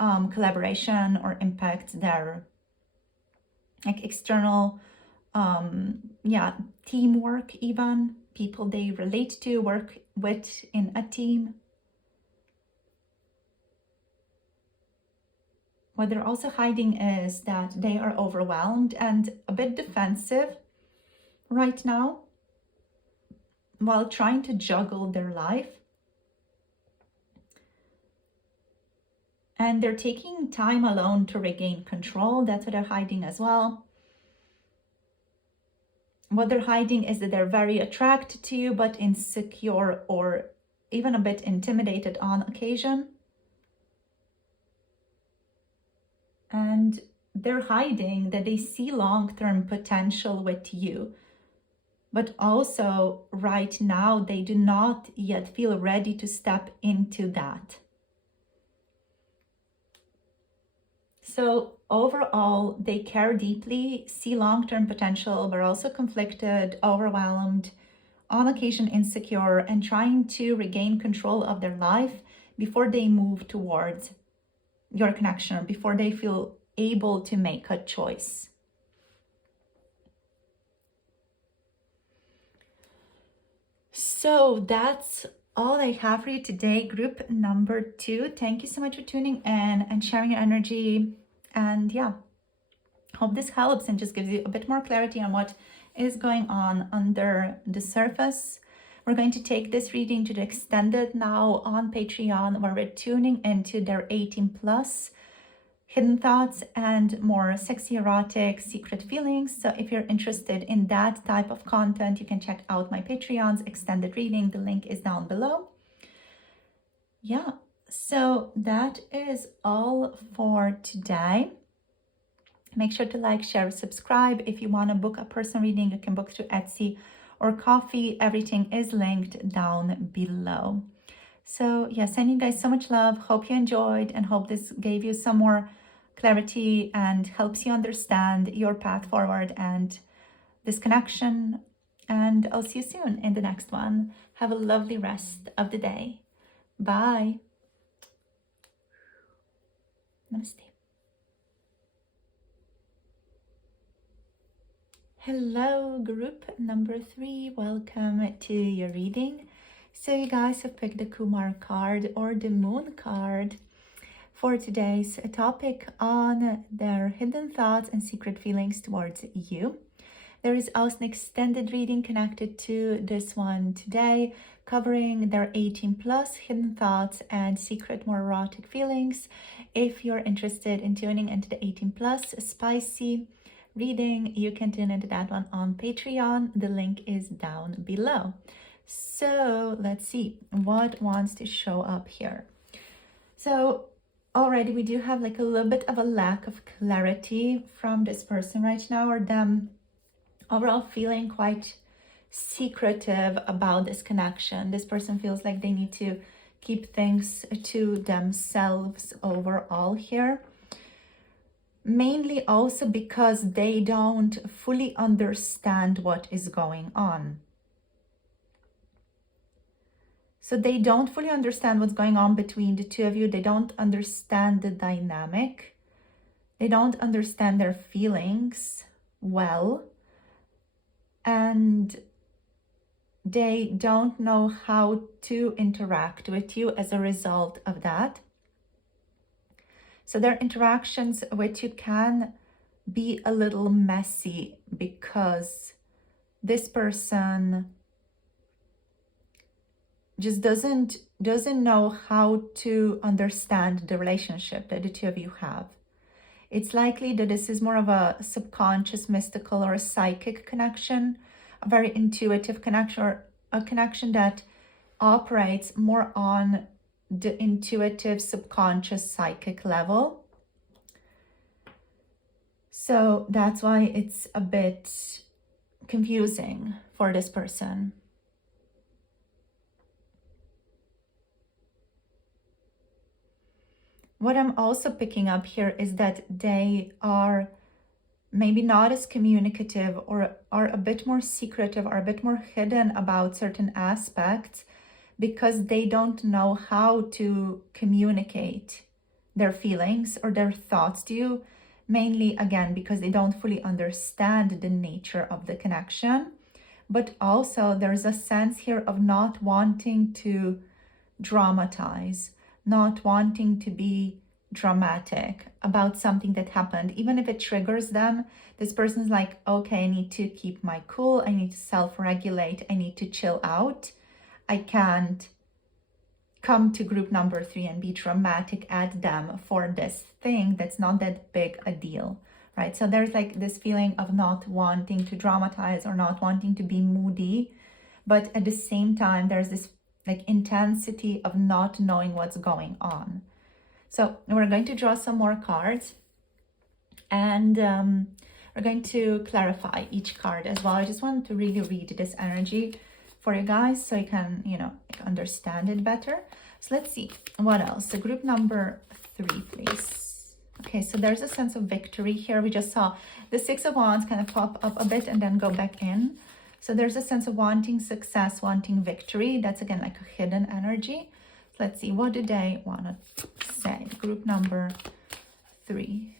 collaboration, or impacts their like external teamwork, even people they relate to, work with in a team. What they're also hiding is that they are overwhelmed and a bit defensive right now, while trying to juggle their life. And they're taking time alone to regain control. That's what they're hiding as well. What they're hiding is that they're very attracted to you, but insecure or even a bit intimidated on occasion. And they're hiding that they see long-term potential with you, but also right now they do not yet feel ready to step into that. So overall, they care deeply, see long-term potential, but also conflicted, overwhelmed, on occasion insecure, and trying to regain control of their life before they move towards your connection, before they feel able to make a choice. So that's all I have for you today, group number 2. Thank you so much for tuning in and sharing your energy. And yeah, hope this helps and just gives you a bit more clarity on what is going on under the surface. We're going to take this reading to the extended now on Patreon, where we're tuning into their 18+ hidden thoughts and more sexy, erotic, secret feelings. So if you're interested in that type of content, you can check out my Patreon's extended reading. The link is down below. Yeah, so that is all for today. Make sure to like, share, subscribe. If you want to book a personal reading, you can book through Etsy or Coffee. Everything is linked down below. So yeah, sending you guys so much love. Hope you enjoyed and hope this gave you some more clarity and helps you understand your path forward and this connection. And I'll see you soon in the next one. Have a lovely rest of the day. Bye. Namaste. Hello, group number 3. Welcome to your reading. So you guys have picked the Qamar card, or the Moon card, for today's topic on their hidden thoughts and secret feelings towards you. There is also an extended reading connected to this one today, covering their 18 plus hidden thoughts and secret more erotic feelings. If you're interested in tuning into the 18 plus spicy reading, you can tune into that one on Patreon. The link is down below. So let's see what wants to show up here. So already we do have like a little bit of a lack of clarity from this person right now, or them overall feeling quite secretive about this connection. This person feels like they need to keep things to themselves overall here. Mainly also because they don't fully understand what is going on. So they don't fully understand what's going on between the two of you. They don't understand the dynamic. They don't understand their feelings well. And they don't know how to interact with you as a result of that. So their interactions with you can be a little messy because this person just doesn't know how to understand the relationship that the two of you have. It's likely that this is more of a subconscious, mystical, or a psychic connection, a very intuitive connection, or a connection that operates more on the intuitive, subconscious, psychic level. So that's why it's a bit confusing for this person. What I'm also picking up here is that they are maybe not as communicative, or are a bit more secretive, or a bit more hidden about certain aspects because they don't know how to communicate their feelings or their thoughts to you, mainly again because they don't fully understand the nature of the connection. But also there's a sense here of not wanting to dramatize, not wanting to be dramatic about something that happened. Even if it triggers them, this person's like, okay, I need to keep my cool, I need to self-regulate, I need to chill out. I can't come to group number 3 and be dramatic at them for this thing that's not that big a deal, right? So there's like this feeling of not wanting to dramatize or not wanting to be moody, but at the same time there's this like intensity of not knowing what's going on. So we're going to draw some more cards, and we're going to clarify each card as well. I just want to really read this energy for you guys so you can, understand it better. So let's see what else. So group number 3, please. Okay, so there's a sense of victory here. We just saw the 6 of Wands kind of pop up a bit and then go back in. So there's a sense of wanting success, wanting victory. That's again like a hidden energy. Let's see, what do they want to say? Group number 3.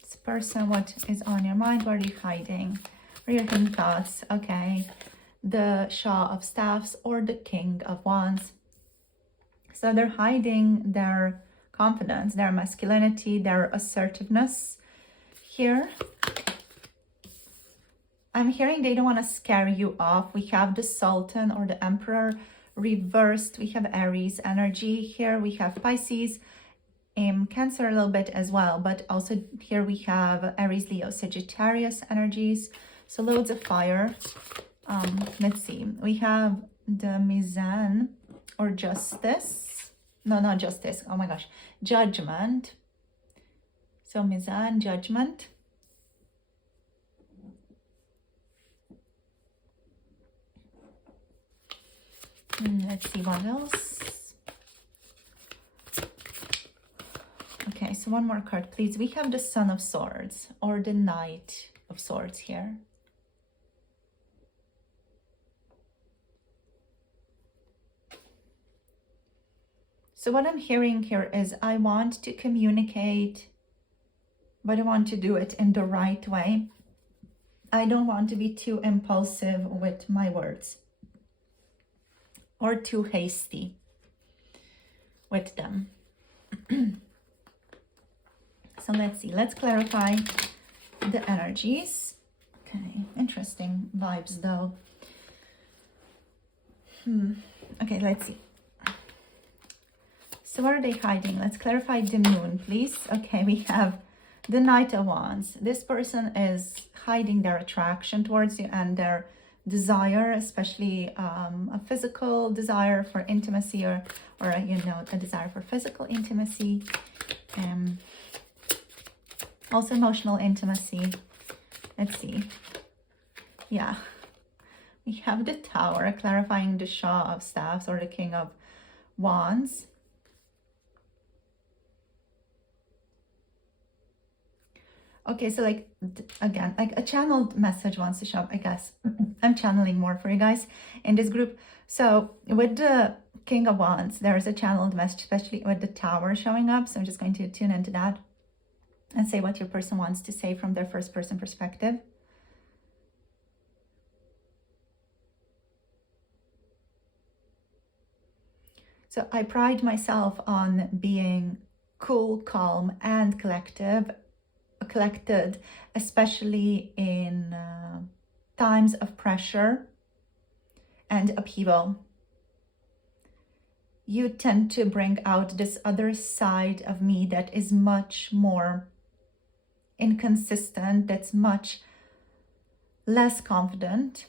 This person, what is on your mind? What are you hiding? What are your hidden thoughts? Okay, the Shah of Staffs or the King of Wands. So they're hiding their confidence, their masculinity, their assertiveness here. I'm hearing they don't want to scare you off. We have the Sultan or the Emperor reversed. We have Aries energy here. We have Pisces, Cancer a little bit as well. But also here we have Aries, Leo, Sagittarius energies. So loads of fire. Let's see. We have the Mizan or Justice. No, not Justice. Oh my gosh. Judgment. So Mizan, Judgment. Let's see what else. Okay, so one more card, please. We have the Son of Swords or the Knight of Swords here. So what I'm hearing here is I want to communicate, but I want to do it in the right way. I don't want to be too impulsive with my words or too hasty with them. So let's see, let's clarify the energies Okay, interesting vibes though. Okay, let's see. So what are they hiding? Let's clarify the moon, please. Okay, we have the Knight of Wands. This person is hiding their attraction towards you and their desire, especially a physical desire for intimacy, or you know, a desire for physical intimacy, also emotional intimacy. Let's see. Yeah, we have the Tower clarifying the Shaw of Staffs or the King of Wands. Okay, so like, again, like a channeled message wants to show up, I guess. I'm channeling more for you guys in this group. So with the King of Wands, there is a channeled message, especially with the Tower showing up. So I'm just going to tune into that and say what your person wants to say from their first person perspective. So I pride myself on being cool, calm, and collected, especially in times of pressure and upheaval. You tend to bring out this other side of me that is much more inconsistent, that's much less confident.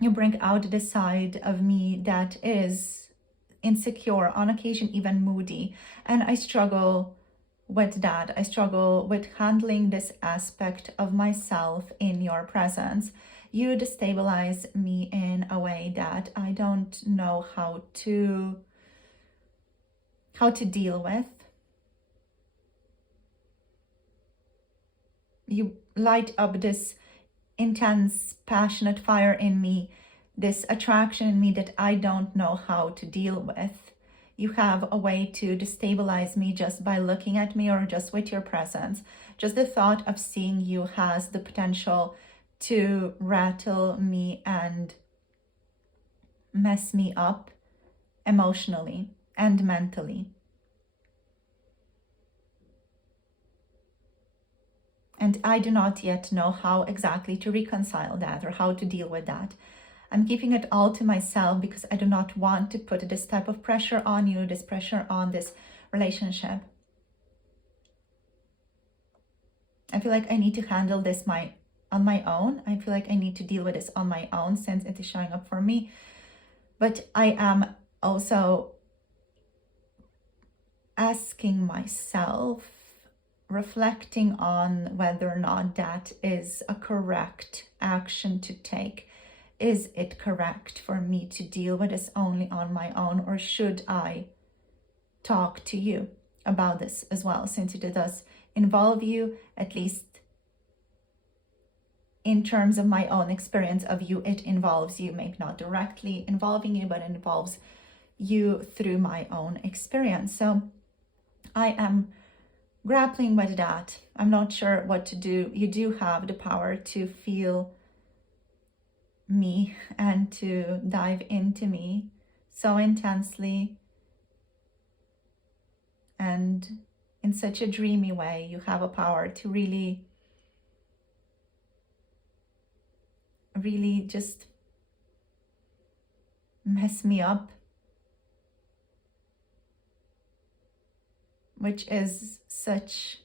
You bring out the side of me that is insecure, on occasion even moody, and I struggle with that. I struggle with handling this aspect of myself in your presence. You destabilize me in a way that I don't know how to deal with. You light up this intense, passionate fire in me, this attraction in me that I don't know how to deal with. You have a way to destabilize me just by looking at me or just with your presence. Just the thought of seeing you has the potential to rattle me and mess me up emotionally and mentally. And I do not yet know how exactly to reconcile that or how to deal with that. I'm keeping it all to myself because I do not want to put this type of pressure on you, this pressure on this relationship. I feel like I need to handle this on my own. I feel like I need to deal with this on my own since it is showing up for me. But I am also asking myself, reflecting on whether or not that is a correct action to take. Is it correct for me to deal with this only on my own, or should I talk to you about this as well, since it does involve you, at least in terms of my own experience of you, it involves you, maybe not directly involving you, but it involves you through my own experience. So I am grappling with that. I'm not sure what to do. You do have the power to feel me and to dive into me so intensely and in such a dreamy way. You have a power to really just mess me up, which is such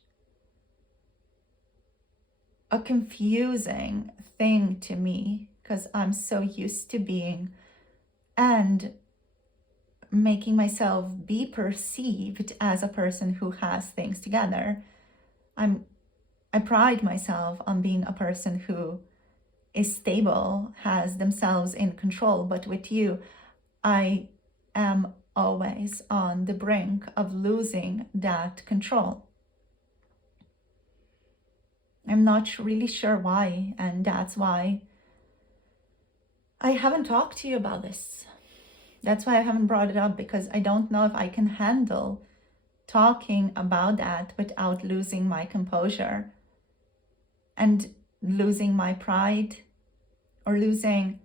a confusing thing to me, because I'm so used to being and making myself be perceived as a person who has things together. I pride myself on being a person who is stable, has themselves in control, but with you, I am always on the brink of losing that control. I'm not really sure why, and that's why I haven't talked to you about this. That's why I haven't brought it up, because I don't know if I can handle talking about that without losing my composure and losing my pride, or losing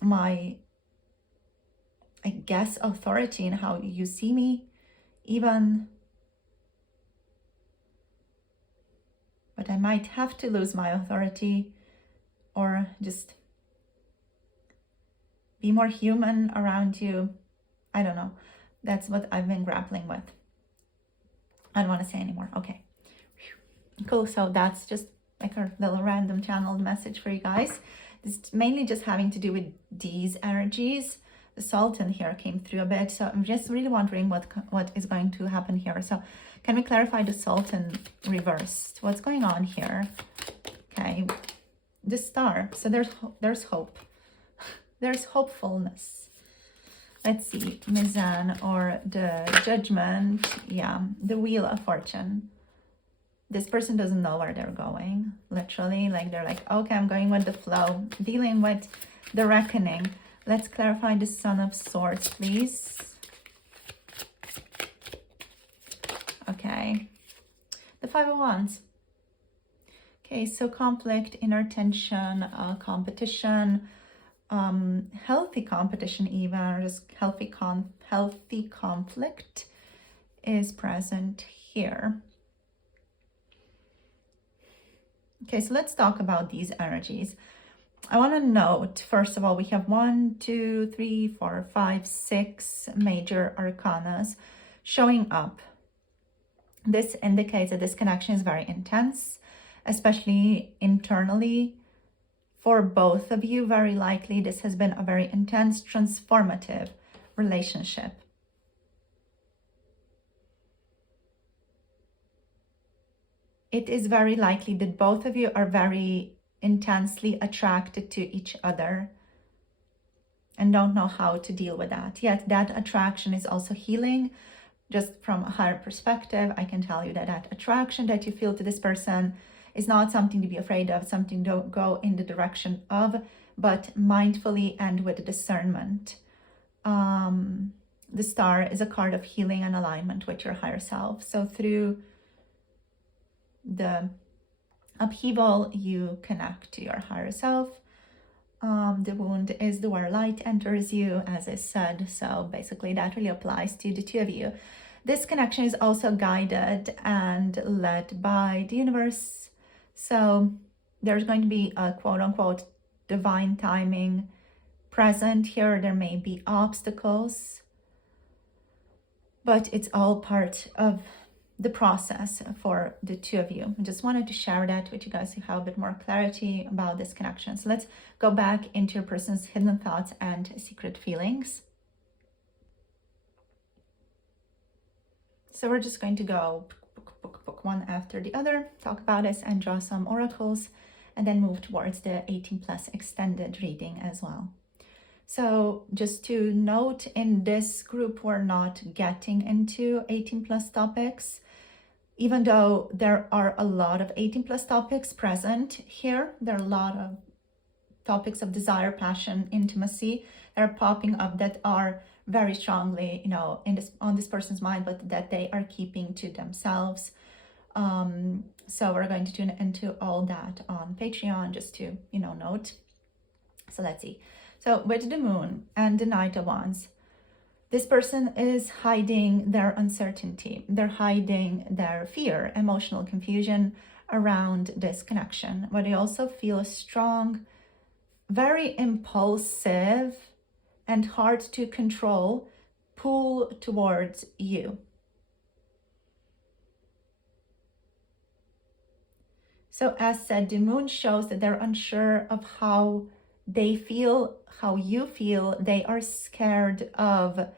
my, I guess, authority in how you see me, even. but I might have to lose my authority or just be more human around you. I don't know. That's what I've been grappling with. I don't want to say anymore. Okay. Cool. So that's just like a little random channeled message for you guys. It's mainly just having to do with these energies. The Sultan here came through a bit. So I'm just really wondering what is going to happen here. So can we clarify the Sultan reversed? What's going on here? Okay. The Star. So there's hope. There's hopefulness. Let's see. Mizan or the Judgment. Yeah. The Wheel of Fortune. This person doesn't know where they're going, literally. Like, they're like, okay, I'm going with the flow, dealing with the reckoning. Let's clarify the Son of Swords, please. Okay. The Five of Wands. Okay, so conflict, inner tension, competition, healthy competition even, or just healthy conflict is present here. Okay, so let's talk about these energies. I want to note, first of all, we have 1, 2, 3, 4, 5, 6 major arcanas showing up. This indicates that this connection is very intense, especially internally. For both of you, very likely this has been a very intense, transformative relationship. It is very likely that both of you are very intensely attracted to each other and don't know how to deal with that. Yet that attraction is also healing. Just from a higher perspective, I can tell you that that attraction that you feel to this person is not something to be afraid of, something to go in the direction of, but mindfully and with discernment. The Star is a card of healing and alignment with your higher self. So through the upheaval, you connect to your higher self. The Wound is the where light enters you, as I said. So basically that really applies to the two of you. This connection is also guided and led by the universe. So there's going to be a quote-unquote divine timing present here. There may be obstacles, but it's all part of the process for the two of you. I just wanted to share that with you guys to have a bit more clarity about this connection. So let's go back into your person's hidden thoughts and secret feelings. So we're just going to go book one after the other, talk about this and draw some oracles, and then move towards the 18+ extended reading as well. So just to note, in this group, we're not getting into 18+ topics, even though there are a lot of 18+ topics present here. There are a lot of topics of desire, passion, intimacy that are popping up that are very strongly, on this person's mind, but that they are keeping to themselves. So we're going to tune into all that on Patreon, just to, note. So let's see. So with the Moon and the Knight of Wands, this person is hiding their uncertainty. They're hiding their fear, emotional confusion around this connection. But they also feel a strong, very impulsive and hard to control pull towards you. So as said, the Moon shows that they're unsure of how they feel, how you feel. They are scared of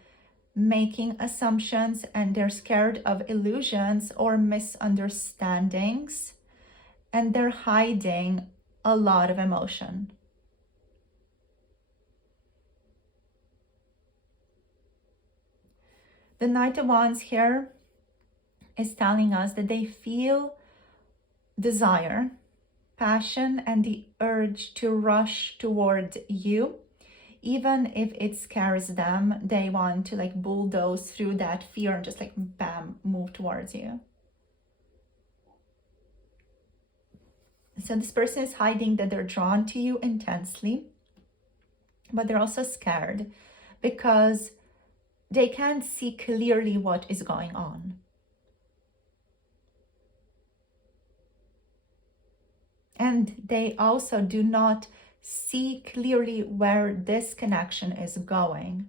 making assumptions, and they're scared of illusions or misunderstandings, and they're hiding a lot of emotion. The Knight of Wands here is telling us that they feel desire, passion, and the urge to rush toward you. Even if it scares them, they want to bulldoze through that fear and just bam, move towards you. So this person is hiding that they're drawn to you intensely, but they're also scared because they can't see clearly what is going on. And they also do not see clearly where this connection is going.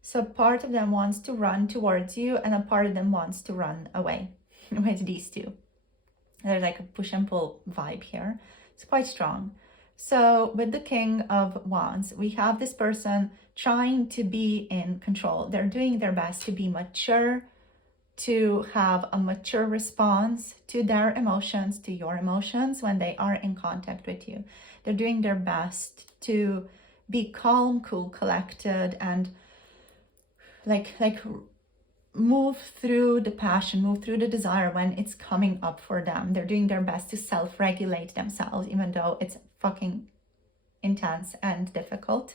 So part of them wants to run towards you and a part of them wants to run away with these two. There's like a push and pull vibe here. It's quite strong. So with the King of Wands, we have this person trying to be in control. They're doing their best to be mature, to have a mature response to their emotions, to your emotions when they are in contact with you. They're doing their best to be calm, cool, collected, and like move through the passion, move through the desire when it's coming up for them. They're doing their best to self-regulate themselves, even though it's fucking intense and difficult.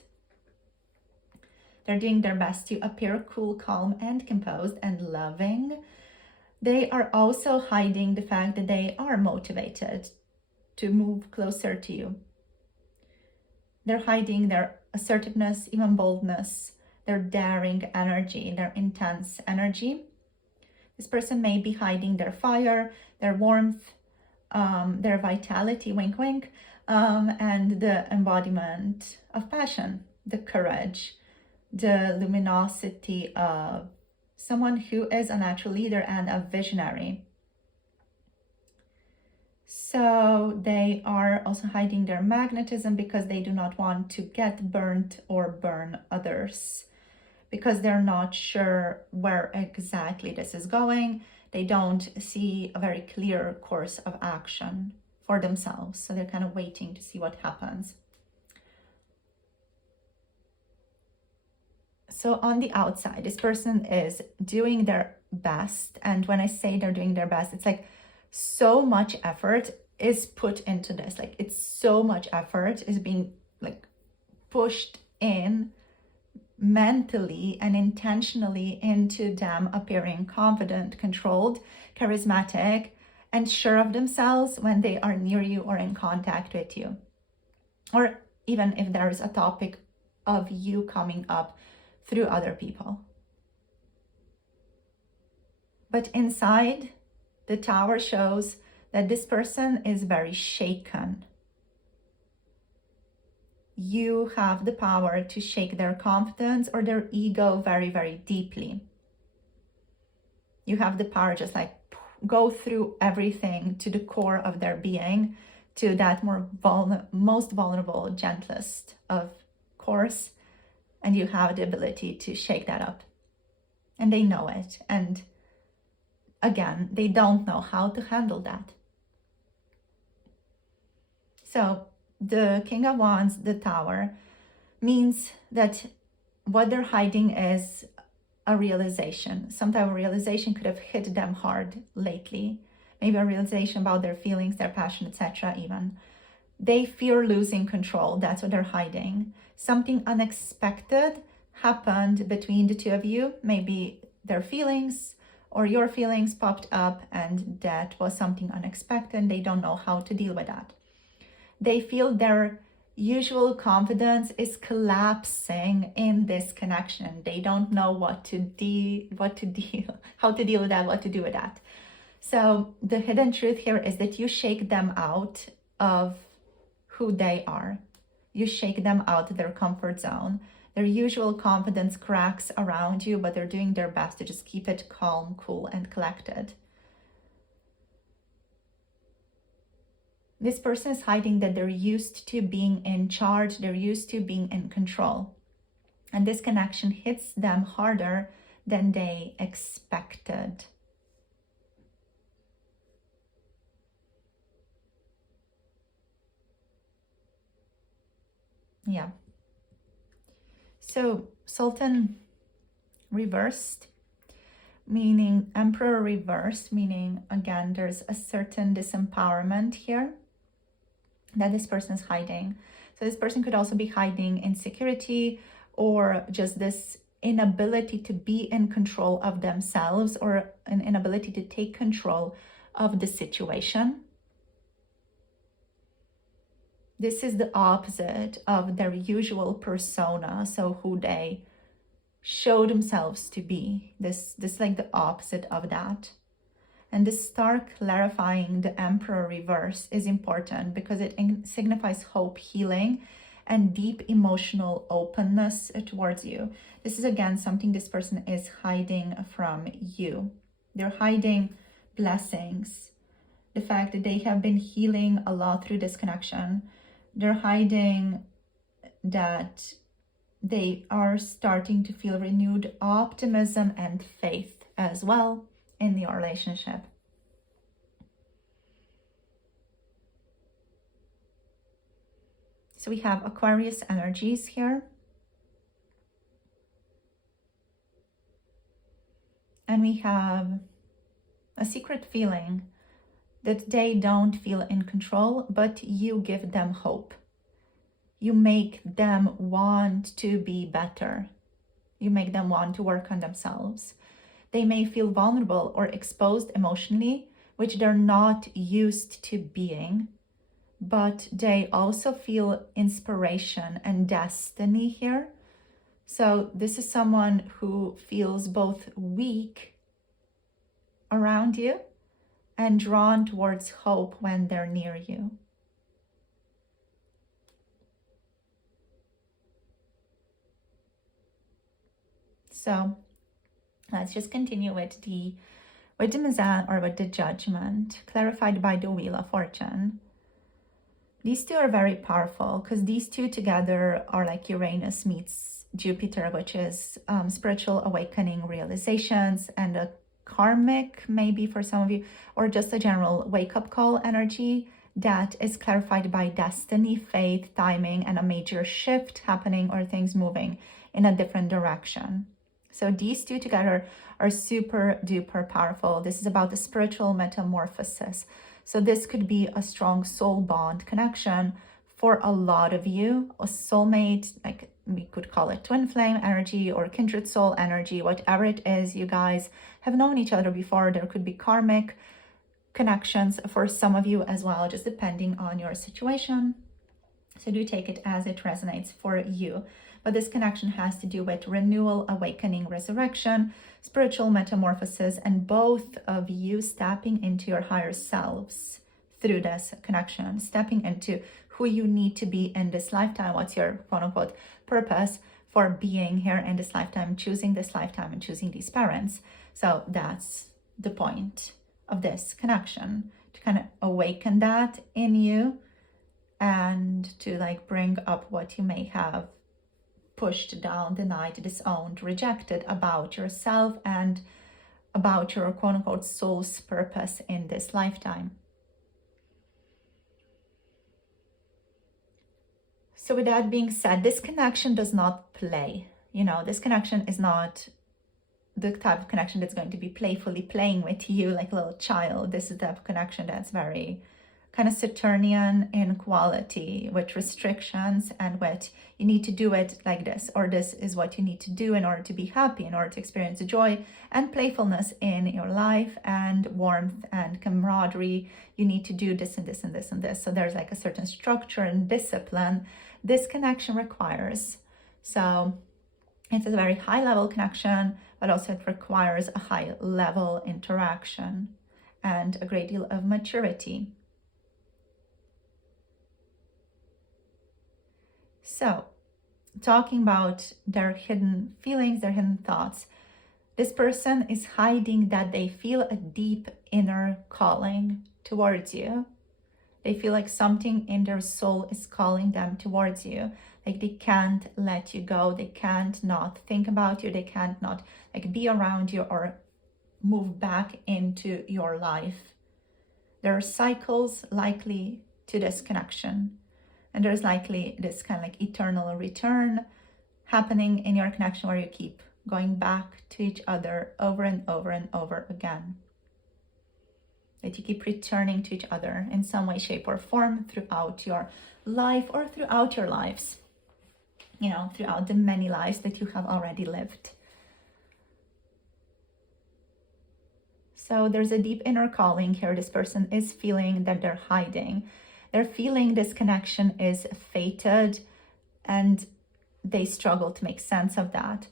They're doing their best to appear cool, calm, and composed and loving. They are also hiding the fact that they are motivated to move closer to you. They're hiding their assertiveness, even boldness, their daring energy, their intense energy. This person may be hiding their fire, their warmth, their vitality, wink, wink, and the embodiment of passion, the courage, the luminosity of someone who is a natural leader and a visionary. So they are also hiding their magnetism because they do not want to get burnt or burn others, because they're not sure where exactly this is going. They don't see a very clear course of action for themselves. So they're kind of waiting to see what happens. So on the outside, this person is doing their best. And when I say they're doing their best, it's like so much effort is put into this. Like it's so much effort is being like pushed in mentally and intentionally into them appearing confident, controlled, charismatic, and sure of themselves when they are near you or in contact with you. Or even if there is a topic of you coming up through other people. But inside, the Tower shows that this person is very shaken. You have the power to shake their confidence or their ego very, very deeply. You have the power just like go through everything to the core of their being, to that most vulnerable, gentlest of cores, and you have the ability to shake that up. And they know it. And again, they don't know how to handle that. So the King of Wands, the Tower, means that what they're hiding is a realization. Some type of realization could have hit them hard lately. Maybe a realization about their feelings, their passion, etc. even. They fear losing control. That's what they're hiding. Something unexpected happened between the two of you. Maybe their feelings or your feelings popped up and that was something unexpected. They don't know how to deal with that. They feel their usual confidence is collapsing in this connection. They don't know how to deal with that, what to do with that. So the hidden truth here is that you shake them out of who they are. You shake them out of their comfort zone. Their usual confidence cracks around you, but they're doing their best to just keep it calm, cool, and collected. This person is hiding that they're used to being in charge, they're used to being in control. And this connection hits them harder than they expected. Yeah. So Sultan reversed, meaning Emperor reversed, meaning again, there's a certain disempowerment here that this person is hiding. So this person could also be hiding insecurity or just this inability to be in control of themselves or an inability to take control of the situation. This is the opposite of their usual persona, so who they show themselves to be. This like the opposite of that. And this stark clarifying the Emperor reverse is important because it signifies hope, healing, and deep emotional openness towards you. This is again something this person is hiding from you. They're hiding blessings, the fact that they have been healing a lot through this connection. They're hiding that they are starting to feel renewed optimism and faith as well in your relationship. So we have Aquarius energies here. And we have a secret feeling that they don't feel in control, but you give them hope. You make them want to be better. You make them want to work on themselves. They may feel vulnerable or exposed emotionally, which they're not used to being, but they also feel inspiration and destiny here. So this is someone who feels both weak around you and drawn towards hope when they're near you. So let's just continue with the Mizan, or with the Judgment, clarified by the Wheel of Fortune. These two are very powerful because these two together are like Uranus meets Jupiter, which is spiritual awakening realizations, and a karmic, maybe for some of you, or just a general wake-up call energy that is clarified by destiny, faith, timing, and a major shift happening or things moving in a different direction. So these two together are super duper powerful. This is about the spiritual metamorphosis. So this could be a strong soul bond connection for a lot of you, a soulmate, like we could call it twin flame energy or kindred soul energy, whatever it is. You guys have known each other before. There could be karmic connections for some of you as well, just depending on your situation. So do take it as it resonates for you. But this connection has to do with renewal, awakening, resurrection, spiritual metamorphosis, and both of you stepping into your higher selves through this connection, stepping into who you need to be in this lifetime. What's your quote unquote purpose for being here in this lifetime, choosing this lifetime and choosing these parents. So that's the point of this connection, to kind of awaken that in you and to like bring up what you may have pushed down, denied, disowned, rejected about yourself and about your quote unquote soul's purpose in this lifetime. So with that being said, this connection does not play. You know, this connection is not the type of connection that's going to be playfully playing with you like a little child. This is the type of connection that's very kind of Saturnian in quality, with restrictions and with you need to do it like this, or this is what you need to do in order to be happy, in order to experience joy and playfulness in your life, and warmth and camaraderie. You need to do this and this and this and this. So there's like a certain structure and discipline this connection requires. So it's a very high level connection, but also it requires a high level interaction and a great deal of maturity. So, talking about their hidden feelings, their hidden thoughts, this person is hiding that they feel a deep inner calling towards you. They feel like something in their soul is calling them towards you. Like they can't let you go. They can't not think about you. They can't not like be around you or move back into your life. There are cycles likely to this connection. And there's likely this kind of like eternal return happening in your connection where you keep going back to each other over and over and over again. That you keep returning to each other in some way, shape, or form throughout your life or throughout your lives. You know, throughout the many lives that you have already lived. So there's a deep inner calling here. This person is feeling that they're hiding. They're feeling this connection is fated, and they struggle to make sense of that.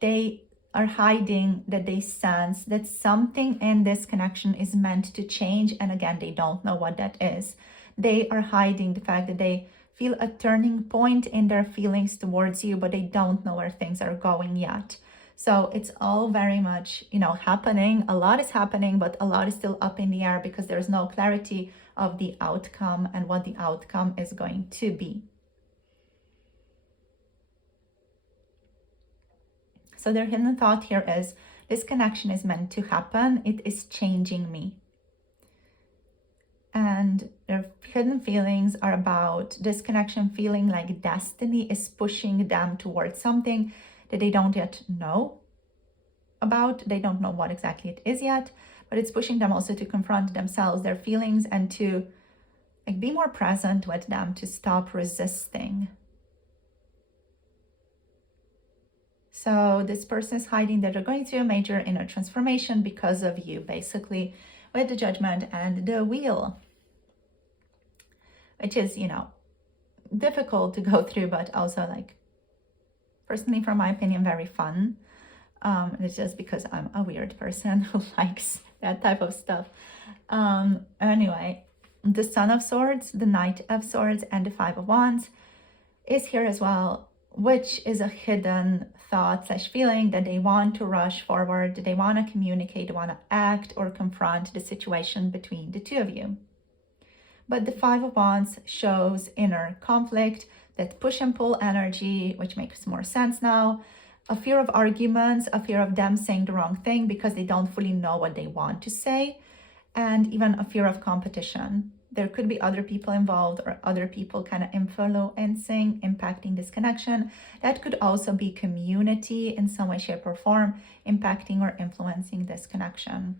They are hiding that they sense that something in this connection is meant to change, and again, they don't know what that is. They are hiding the fact that they feel a turning point in their feelings towards you, but they don't know where things are going yet. So it's all very much, happening. A lot is happening, but a lot is still up in the air because there's no clarity of the outcome and what the outcome is going to be. So their hidden thought here is, this connection is meant to happen. It is changing me. And their hidden feelings are about this connection feeling like destiny is pushing them towards something that they don't yet know about. They don't know what exactly it is yet, but it's pushing them also to confront themselves, their feelings, and to be more present with them, to stop resisting. So this person is hiding that they're going through a major inner transformation because of you, basically, with the Judgment and the Wheel, which is, difficult to go through, but also, personally, from my opinion, very fun. It's just because I'm a weird person who likes that type of stuff. Anyway, the Son of Swords, the Knight of Swords, and the Five of Wands is here as well, which is a hidden thought / feeling that they want to rush forward, they want to communicate, they want to act or confront the situation between the two of you. But the Five of Wands shows inner conflict, that push and pull energy, which makes more sense now, a fear of arguments, a fear of them saying the wrong thing because they don't fully know what they want to say, and even a fear of competition. There could be other people involved or other people kind of influencing, impacting this connection. That could also be community in some way, shape, or form, impacting or influencing this connection.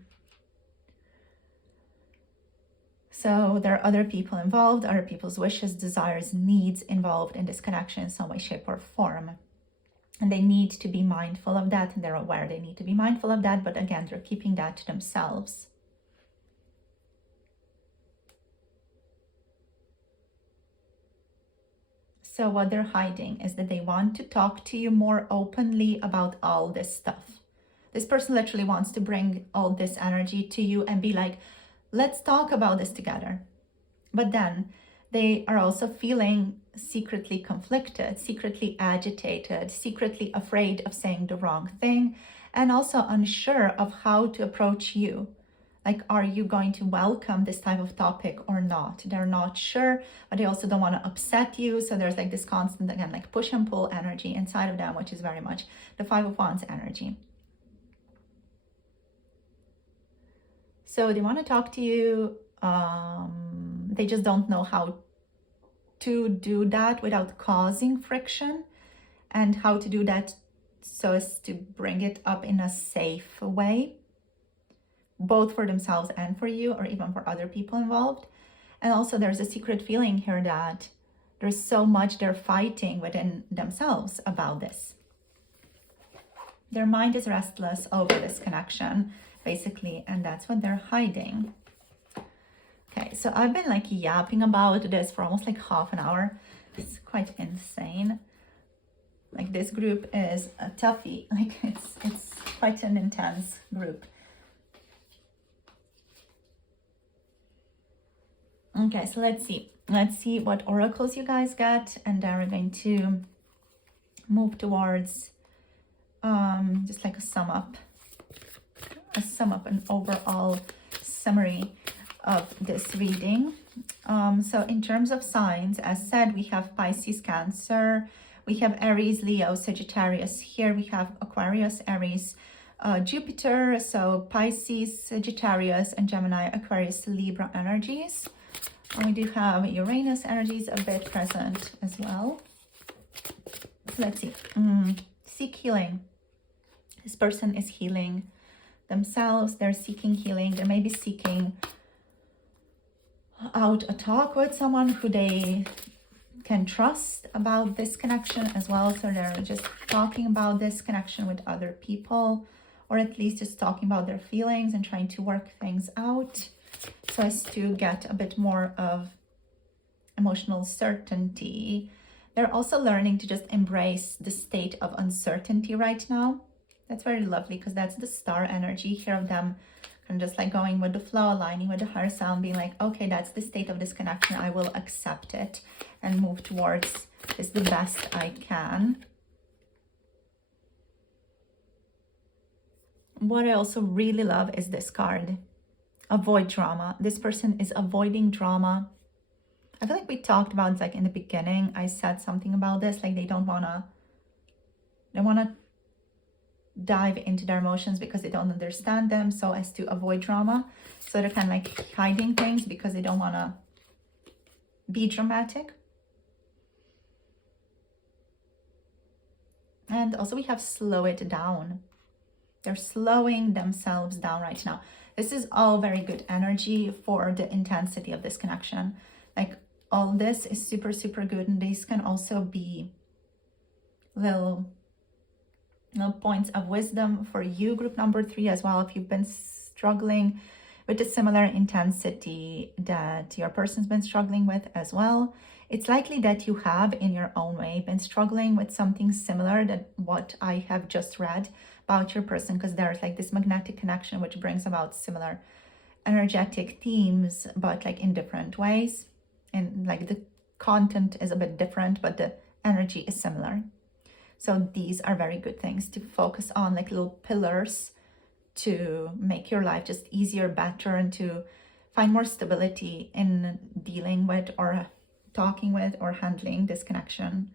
So there are other people involved, other people's wishes, desires, needs involved in this connection in some way, shape, or form. And they need to be mindful of that, and they're aware they need to be mindful of that, but again, they're keeping that to themselves. So what they're hiding is that they want to talk to you more openly about all this stuff. This person literally wants to bring all this energy to you and be like, let's talk about this together. But then they are also feeling secretly conflicted, secretly agitated, secretly afraid of saying the wrong thing, and also unsure of how to approach you. Are you going to welcome this type of topic or not? They're not sure, but they also don't want to upset you. So there's this constant, again, push and pull energy inside of them, which is very much the Five of Wands energy. So they want to talk to you. They just don't know how to do that without causing friction, and how to do that so as to bring it up in a safe way, both for themselves and for you, or even for other people involved. And also there's a secret feeling here that there's so much they're fighting within themselves about this. Their mind is restless over this connection, basically, and that's what they're hiding. Okay, so I've been yapping about this for almost half an hour. It's quite insane. This group is a toughie. It's quite an intense group. Okay, so let's see what oracles you guys get, and then we're going to move towards just a sum up, an overall summary of this reading. So in terms of signs, as said, we have Pisces, Cancer, we have Aries, Leo, Sagittarius. Here we have Aquarius, Aries, Jupiter, so Pisces, Sagittarius, and Gemini, Aquarius, Libra energies. And we do have Uranus energies a bit present as well. So let's see. Seek healing. This person is healing themselves. They're seeking healing. They may be seeking out a talk with someone who they can trust about this connection as well. So they're just talking about this connection with other people, or at least just talking about their feelings and trying to work things out so as to get a bit more of emotional certainty. They're also learning to just embrace the state of uncertainty right now. That's very lovely because that's the star energy here of them, kind of just like going with the flow, aligning with the higher sound, being like, okay, that's the state of this connection. I will accept it and move towards this the best I can. What I also really love is this card. Avoid drama. This person is avoiding drama. I feel like we talked about, like in the beginning, I said something about this, like they wanna dive into their emotions because they don't understand them, so as to avoid drama. So they're kind of like hiding things because they don't wanna be dramatic. And also we have slow it down. They're slowing themselves down right now. This is all very good energy for the intensity of this connection. Like all this is super, super good. And these can also be little points of wisdom for you, group number 3 as well. If you've been struggling with a similar intensity that your person's been struggling with as well, it's likely that you have in your own way been struggling with something similar than what I have just read about your person, because there's like this magnetic connection which brings about similar energetic themes, but like in different ways. And like the content is a bit different, but the energy is similar. So these are very good things to focus on, like little pillars to make your life just easier, better, and to find more stability in dealing with or talking with or handling this connection.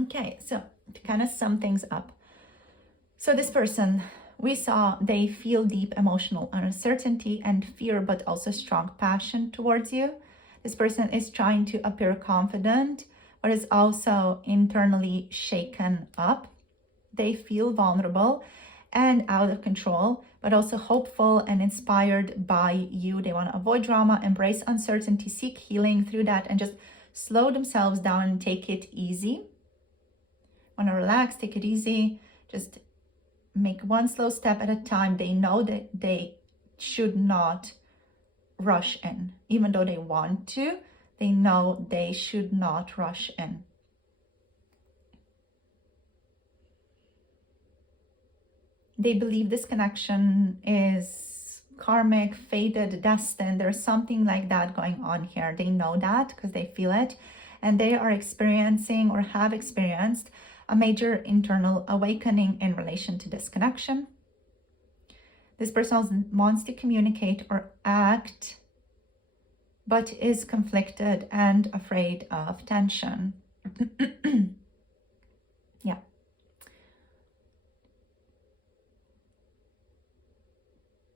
Okay, so to kind of sum things up. So this person, we saw they feel deep emotional uncertainty and fear, but also strong passion towards you. This person is trying to appear confident, but is also internally shaken up. They feel vulnerable and out of control, but also hopeful and inspired by you. They want to avoid drama, embrace uncertainty, seek healing through that, and just slow themselves down and take it easy. Want to relax, take it easy, just make one slow step at a time. They know that they should not rush in. Even though they want to, they know they should not rush in. They believe this connection is karmic, fated, destined. There's something like that going on here. They know that because they feel it. And they are experiencing or have experienced a major internal awakening in relation to this connection. This person wants to communicate or act, but is conflicted and afraid of tension. Yeah.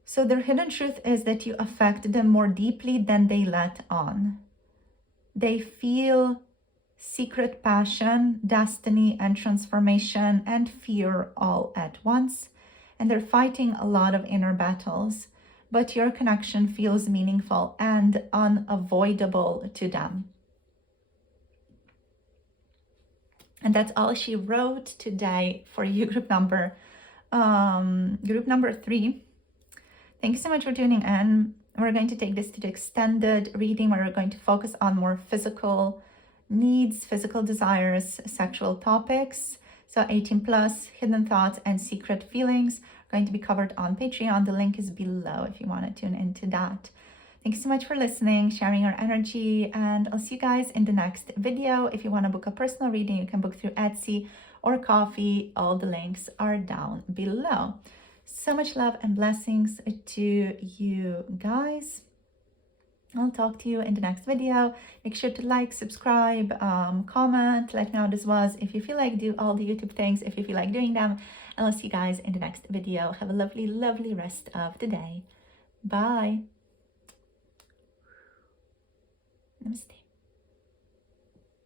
So their hidden truth is that you affect them more deeply than they let on. They feel secret passion, destiny, and transformation, and fear all at once. And they're fighting a lot of inner battles, but your connection feels meaningful and unavoidable to them. And that's all she wrote today for you, group number 3. Thank you so much for tuning in. We're going to take this to the extended reading where we're going to focus on more physical needs, physical desires, sexual topics. So 18 plus, hidden thoughts, and secret feelings are going to be covered on Patreon. The link is below if you want to tune into that. Thank you so much for listening, sharing our energy, and I'll see you guys in the next video. If you want to book a personal reading, you can book through Etsy or Ko-fi. All the links are down below. So much love and blessings to you guys. I'll talk to you in the next video. Make sure to like, subscribe, comment, let me know how this was. If you feel like do all the YouTube things, if you feel like doing them, and I'll see you guys in the next video. Have a lovely, lovely rest of the day. Bye. Namaste.